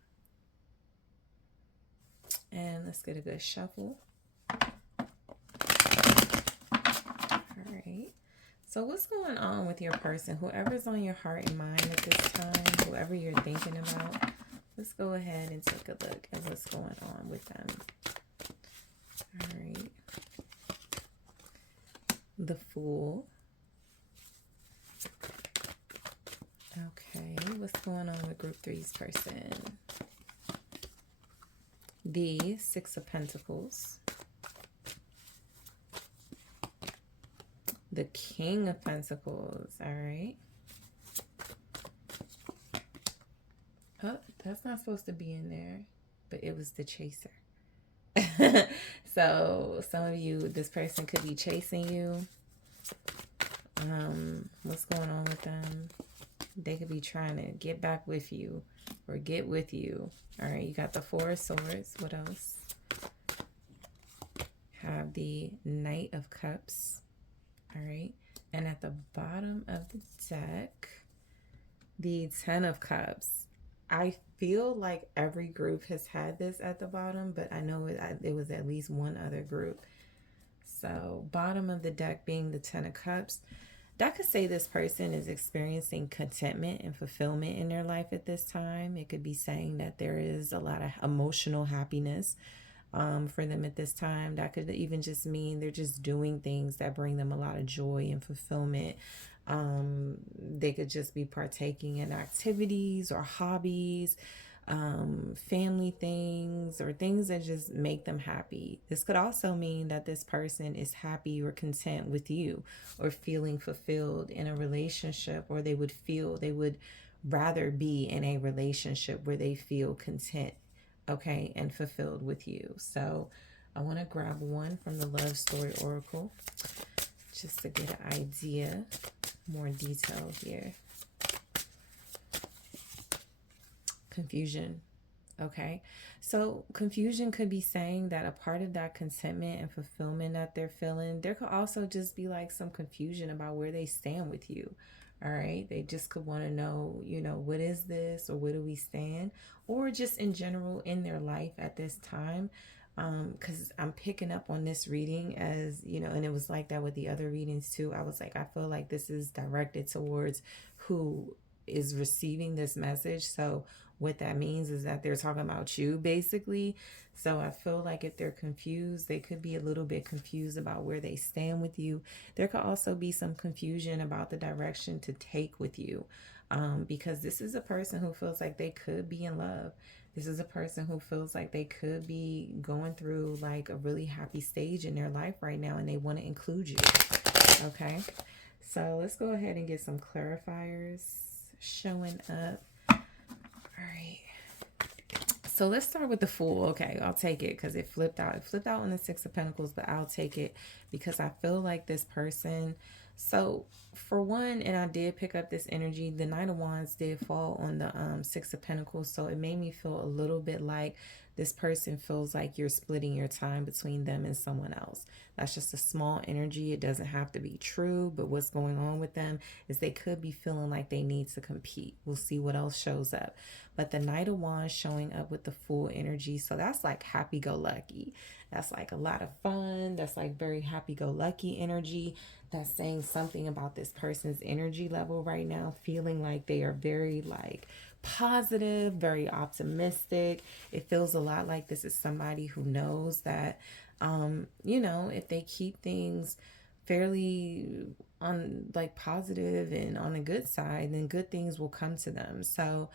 And let's get a good shuffle. All right. So what's going on with your person? Whoever's on your heart and mind at this time, whoever you're thinking about, let's go ahead and take a look at what's going on with them. All right. The Fool. Okay. What's going on with Group 3's person? The Six of Pentacles. The King of Pentacles. All right. Oh, that's not supposed to be in there, but it was the Chaser. So some of you, this person could be chasing you. What's going on with them? They could be trying to get back with you or get with you. All right, you got the Four of Swords. What else? Have the Knight of Cups. All right, and at the bottom of the deck, the Ten of Cups. I feel like every group has had this at the bottom, but I know it was at least one other group. So bottom of the deck being the Ten of Cups. That could say this person is experiencing contentment and fulfillment in their life at this time. It could be saying that there is a lot of emotional happiness for them at this time. That could even just mean they're just doing things that bring them a lot of joy and fulfillment. They could just be partaking in activities or hobbies, family things, or things that just make them happy. This could also mean that this person is happy or content with you or feeling fulfilled in a relationship, or they would rather be in a relationship where they feel content, okay, and fulfilled with you. So I want to grab one from the Love Story Oracle just to get an idea, more detail here. Confusion. Okay, so confusion could be saying that a part of that contentment and fulfillment that they're feeling, there could also just be like some confusion about where they stand with you. All right, they just could want to know, what is this, or where do we stand, or just in general in their life at this time. Because I'm picking up on this reading as, and it was like that with the other readings too. I was like, I feel like this is directed towards who is receiving this message. So what that means is that they're talking about you basically. So I feel like if they're confused, they could be a little bit confused about where they stand with you. There could also be some confusion about the direction to take with you, because this is a person who feels like they could be in love. This is a person who feels like they could be going through like a really happy stage in their life right now, and they want to include you. Okay, so let's go ahead and get some clarifiers showing up. All right. So let's start with the Fool. Okay, I'll take it because it flipped out. It flipped out on the Six of Pentacles, but I'll take it because I feel like this person. So for one, and I did pick up this energy, the Knight of Wands did fall on the Six of Pentacles. So it made me feel a little bit like this person feels like you're splitting your time between them and someone else. That's just a small energy. It doesn't have to be true, but what's going on with them is they could be feeling like they need to compete. We'll see what else shows up. But the Knight of Wands showing up with the full energy. So that's like happy-go-lucky. That's like a lot of fun. That's like very happy-go-lucky energy. That's saying something about this person's energy level right now, feeling like they are very like positive, very optimistic. It feels a lot like this is somebody who knows that, if they keep things fairly on like positive and on the good side, then good things will come to them. So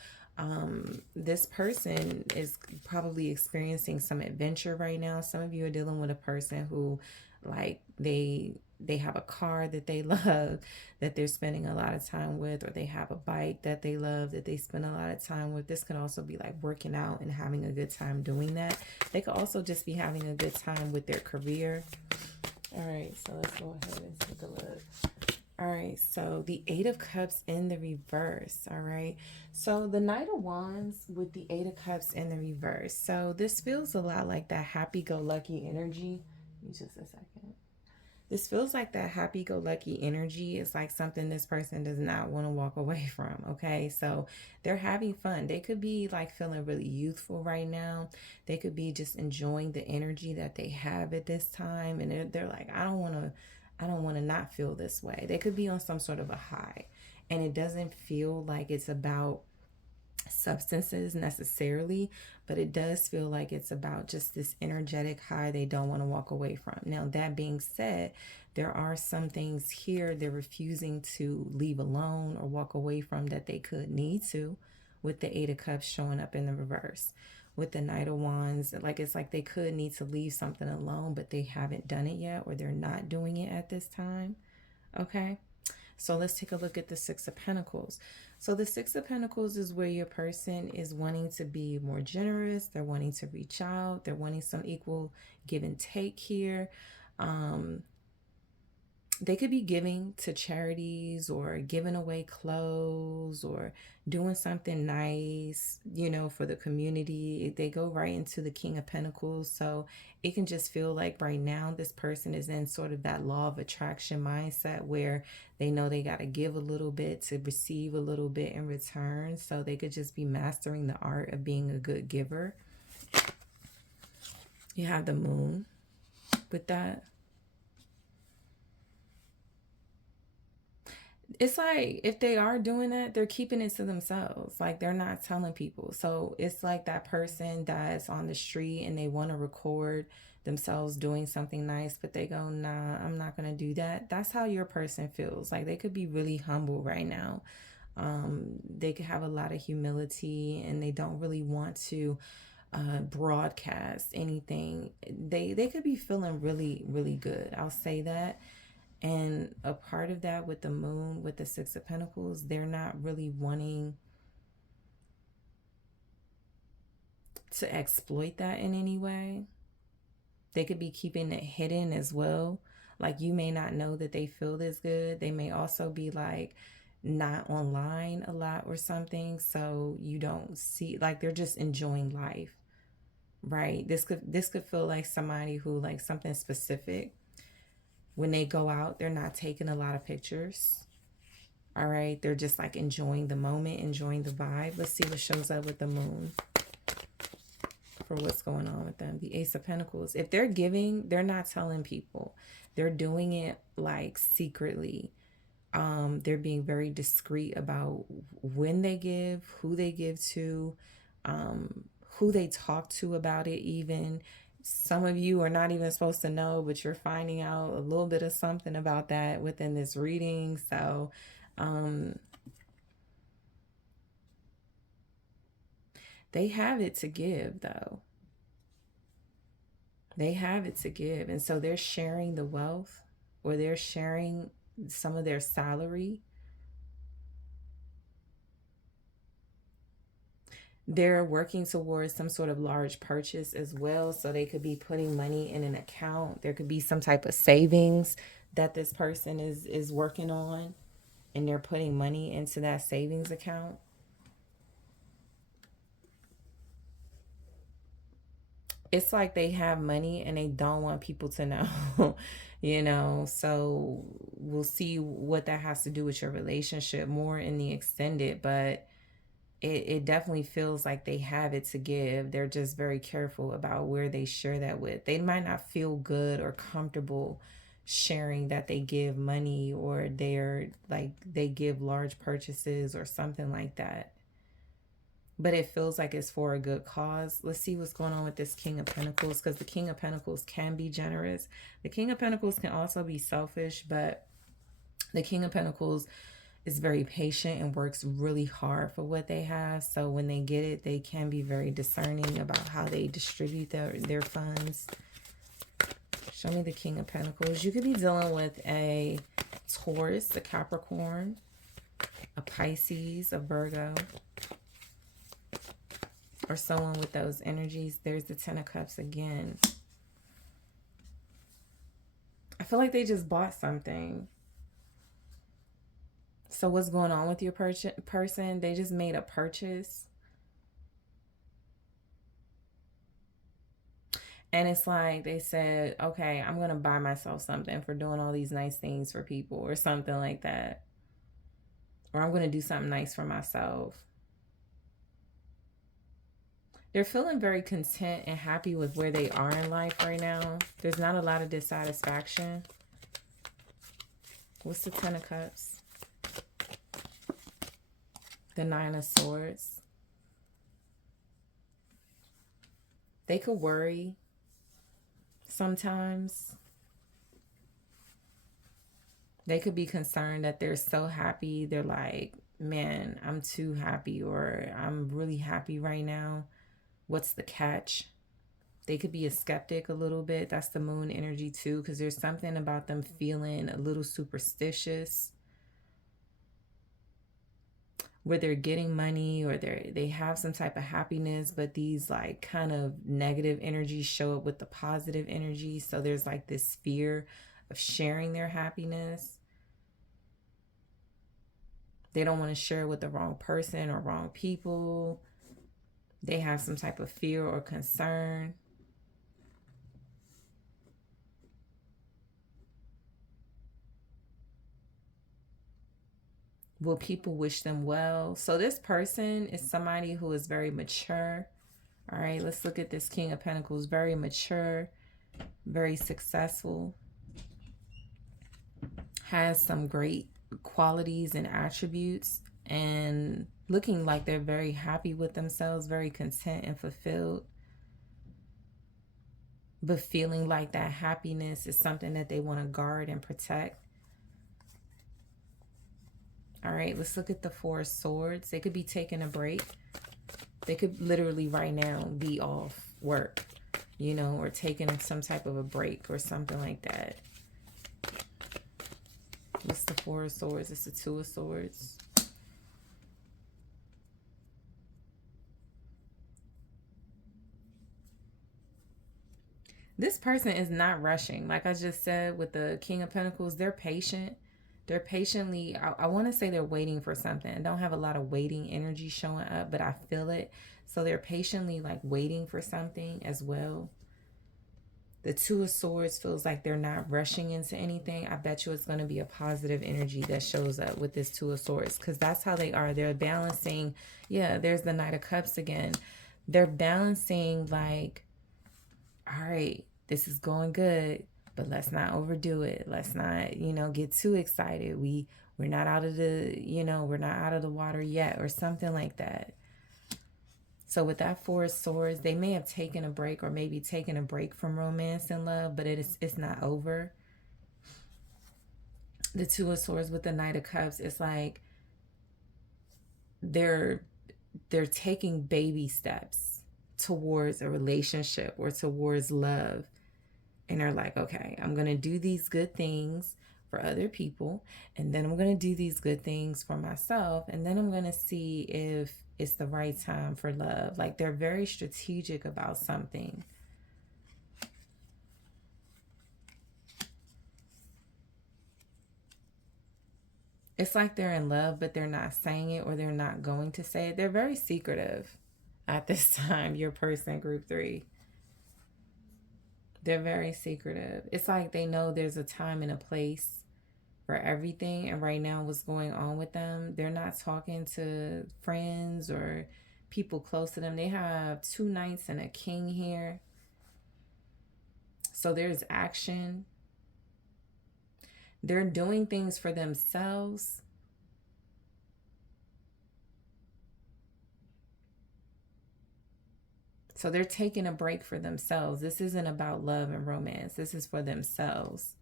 this person is probably experiencing some adventure right now. Some of you are dealing with a person who like they have a car that they love that they're spending a lot of time with, or they have a bike that they love that they spend a lot of time with. This could also be like working out and having a good time doing that. They could also just be having a good time with their career. All right, so let's go ahead and take a look. All right, so the Eight of Cups in the reverse. All right, so the Knight of Wands with the Eight of Cups in the reverse. So this feels a lot like that happy-go-lucky energy. Give me just a second. This feels like that happy-go-lucky energy is like something this person does not want to walk away from, okay? So they're having fun. They could be like feeling really youthful right now. They could be just enjoying the energy that they have at this time. And they're like, I don't want to not feel this way. They could be on some sort of a high. And it doesn't feel like it's about substances necessarily, but it does feel like it's about just this energetic high they don't want to walk away from. Now, that being said, there are some things here they're refusing to leave alone or walk away from that they could need to, with the Eight of Cups showing up in the reverse. With the Knight of Wands, like it's like they could need to leave something alone, but they haven't done it yet, or they're not doing it at this time. Okay. So let's take a look at the Six of Pentacles. So the Six of Pentacles is where your person is wanting to be more generous. They're wanting to reach out. They're wanting some equal give and take here. They could be giving to charities or giving away clothes or doing something nice, for the community. They go right into the King of Pentacles. So it can just feel like right now this person is in sort of that law of attraction mindset where they know they got to give a little bit to receive a little bit in return. So they could just be mastering the art of being a good giver. You have the Moon with that. It's like if they are doing that, they're keeping it to themselves. Like they're not telling people. So it's like that person that's on the street and they want to record themselves doing something nice, but they go, nah, I'm not going to do that. That's how your person feels. Like they could be really humble right now. They could have a lot of humility and they don't really want to broadcast anything. They could be feeling really, really good. I'll say that. And a part of that with the Moon, with the Six of Pentacles, they're not really wanting to exploit that in any way. They could be keeping it hidden as well. Like you may not know that they feel this good. They may also be like not online a lot or something. So you don't see, like they're just enjoying life, right? This could feel like somebody who like something specific. When they go out, they're not taking a lot of pictures. All right. They're just like enjoying the moment, enjoying the vibe. Let's see what shows up with the Moon for what's going on with them. The Ace of Pentacles. If they're giving, they're not telling people. They're doing it like secretly. They're being very discreet about when they give, who they give to, who they talk to about it even. Some of you are not even supposed to know, but you're finding out a little bit of something about that within this reading. So, they have it to give, though. They have it to give. And so they're sharing the wealth, or they're sharing some of their salary. They're working towards some sort of large purchase as well. So they could be putting money in an account. There could be some type of savings that this person is working on, and they're putting money into that savings account. it's like they have money and they don't want people to know, you know. So we'll see what that has to do with your relationship more in the extended, but it definitely feels like they have it to give. They're just very careful about where they share that with. They might not feel good or comfortable sharing that they give money, or they're like they give large purchases or something like that, but it feels like it's for a good cause. Let's see what's going on with this King of Pentacles, because the King of Pentacles can be generous. The King of Pentacles can also be selfish, but the King of Pentacles is very patient and works really hard for what they have. So when they get it, they can be very discerning about how they distribute their funds. Show me the King of Pentacles. You could be dealing with a Taurus, a Capricorn, a Pisces, a Virgo, or someone with those energies. There's the Ten of Cups again. I feel like they just bought something. So what's going on with your person? They just made a purchase. And it's like they said, okay, I'm going to buy myself something for doing all these nice things for people or something like that. Or I'm going to do something nice for myself. They're feeling very content and happy with where they are in life right now. There's not a lot of dissatisfaction. What's the Ten of Cups? The Nine of Swords. They could worry sometimes. They could be concerned that they're so happy. They're like, man, I'm too happy, or I'm really happy right now. What's the catch? They could be a skeptic a little bit. That's the moon energy too, because there's something about them feeling a little superstitious, where they're getting money or they have some type of happiness, but these like kind of negative energies show up with the positive energy. So there's like this fear of sharing their happiness. They don't want to share with the wrong person or wrong people. They have some type of fear or concern. Will people wish them well? So this person is somebody who is very mature. All right, let's look at this King of Pentacles. Very mature, very successful, has some great qualities and attributes, and looking like they're very happy with themselves, very content and fulfilled, but feeling like that happiness is something that they want to guard and protect. All right, let's look at the Four of Swords. They could be taking a break. They could literally right now be off work, you know, or taking some type of a break or something like that. What's the Four of Swords? It's the Two of Swords. This person is not rushing. Like I just said with the King of Pentacles, they're patient. They're patiently, I want to say they're waiting for something. I don't have a lot of waiting energy showing up, but I feel it. So they're patiently like waiting for something as well. The Two of Swords feels like they're not rushing into anything. I bet you it's going to be a positive energy that shows up with this Two of Swords, because that's how they are. They're balancing. Yeah, there's the Knight of Cups again. They're balancing like, all right, this is going good, but let's not overdo it. Let's not, you know, get too excited. We're not out of the, you know, we're not out of the water yet, or something like that. So with that Four of Swords, they may have taken a break, or maybe taken a break from romance and love, but it's not over. The Two of Swords with the Knight of Cups, it's like they're taking baby steps towards a relationship or towards love. And they're like, okay, I'm going to do these good things for other people, and then I'm going to do these good things for myself, and then I'm going to see if it's the right time for love. Like they're very strategic about something. It's like they're in love, but they're not saying it, or they're not going to say it. They're very secretive at this time, your person, group 3. They're very secretive. It's like they know there's a time and a place for everything. And right now, what's going on with them, they're not talking to friends or people close to them. They have two knights and a king here. So there's action. They're doing things for themselves. So they're taking a break for themselves. This isn't about love and romance. This is for themselves.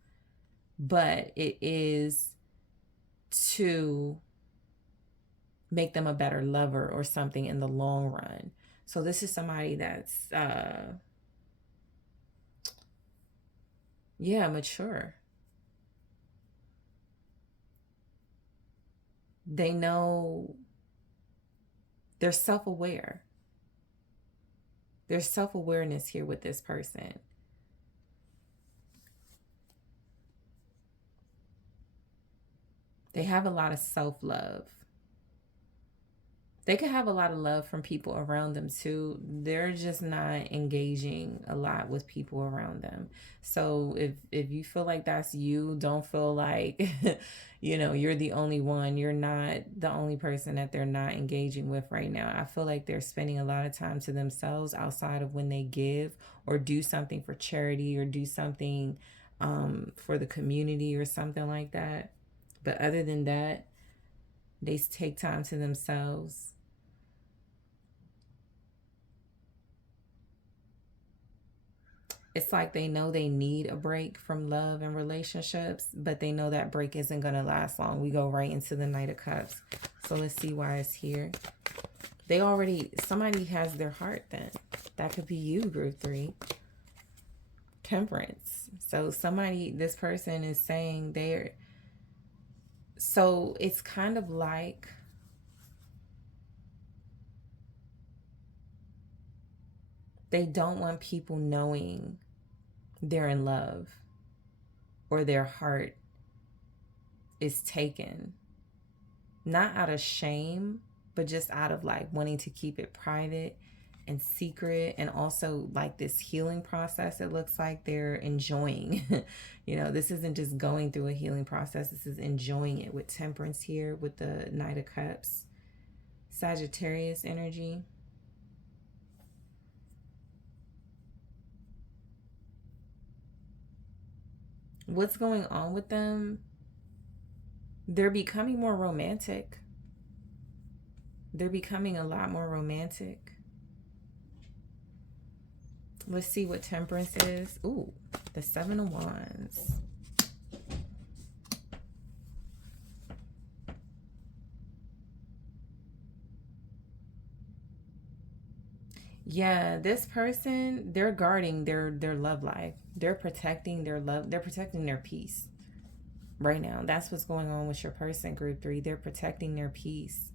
But it is to make them a better lover or something in the long run. So this is somebody that's mature. They know, they're self-aware. There's self-awareness here with this person. They have a lot of self-love. They could have a lot of love from people around them too. They're just not engaging a lot with people around them. So if you feel like that's you, don't feel like you're the only one. You're not the only person that they're not engaging with right now. I feel like they're spending a lot of time to themselves outside of when they give or do something for charity or do something for the community or something like that. But other than that, they take time to themselves. It's like they know they need a break from love and relationships, but they know that break isn't going to last long. We go right into the Knight of Cups. So let's see why it's here. Somebody has their heart then. That could be you, group 3. Temperance. So this person is saying so it's kind of like they don't want people knowing they're in love or their heart is taken. Not out of shame, but just out of like wanting to keep it private and secret, and also like this healing process. It looks like they're enjoying. This isn't just going through a healing process. This is enjoying it with temperance here with the Knight of Cups. Sagittarius energy. What's going on with them? They're becoming more romantic. They're becoming a lot more romantic. Let's see what temperance is. Ooh, the 7 of Wands. Yeah, this person, they're guarding their love life. They're protecting their love. They're protecting their peace right now. That's what's going on with your person, group 3. They're protecting their peace.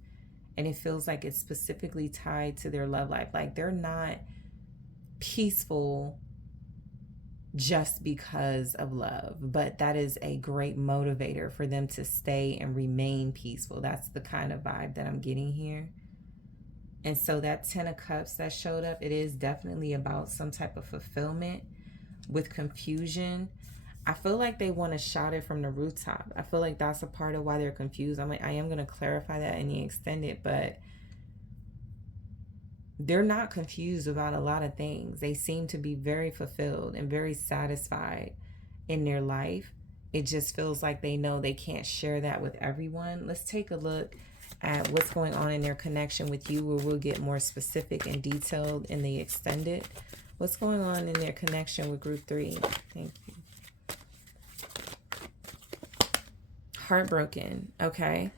And it feels like it's specifically tied to their love life. Like they're not peaceful just because of love, but that is a great motivator for them to stay and remain peaceful. That's the kind of vibe that I'm getting here. And so that 10 of Cups that showed up, it is definitely about some type of fulfillment with confusion. I feel like they want to shout it from the rooftop. I feel like that's a part of why they're confused. I am going to clarify that in the extended, but they're not confused about a lot of things. They seem to be very fulfilled and very satisfied in their life. It just feels like they know they can't share that with everyone. Let's take a look at what's going on in their connection with you, where we'll get more specific and detailed in the extended. What's going on in their connection with group 3? Thank you. Heartbroken. Okay.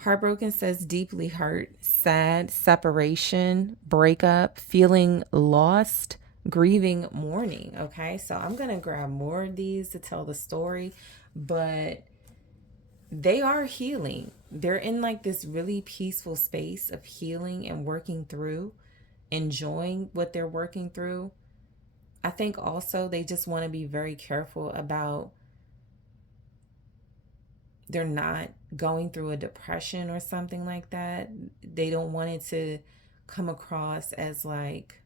Heartbroken says deeply hurt, sad, separation, breakup, feeling lost, grieving, mourning. Okay, so I'm going to grab more of these to tell the story, but they are healing. They're in like this really peaceful space of healing and working through, enjoying what they're working through. I think also they just want to be very careful about they're not going through a depression or something like that. They don't want it to come across as like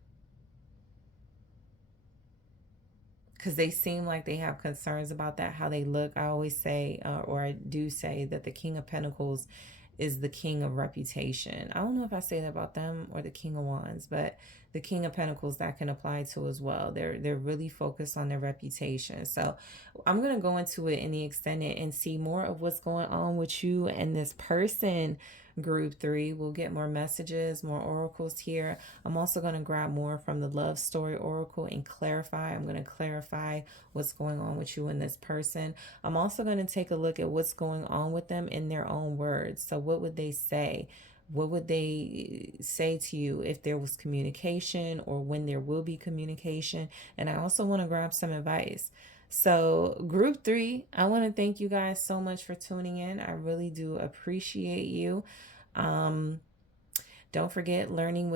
because they seem like they have concerns about that, how they look. I always say, or I do say, that the King of Pentacles is the king of reputation. I don't know if I say that about them or the King of Wands, but the King of Pentacles, that can apply to as well. They're really focused on their reputation. So I'm going to go into it in the extended and see more of what's going on with you and this person. Group 3, we'll get more messages, more oracles here. I'm also going to grab more from the love story oracle and clarify. I'm going to clarify what's going on with you and this person. I'm also going to take a look at what's going on with them in their own words. So what would they say? What would they say to you if there was communication, or when there will be communication? And I also want to grab some advice. So group 3, I want to thank you guys so much for tuning in. I really do appreciate you. Don't forget, learning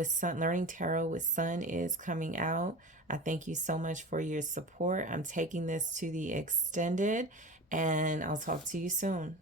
tarot with Sun is coming out. I thank you so much for your support. I'm taking this to the extended, and I'll talk to you soon.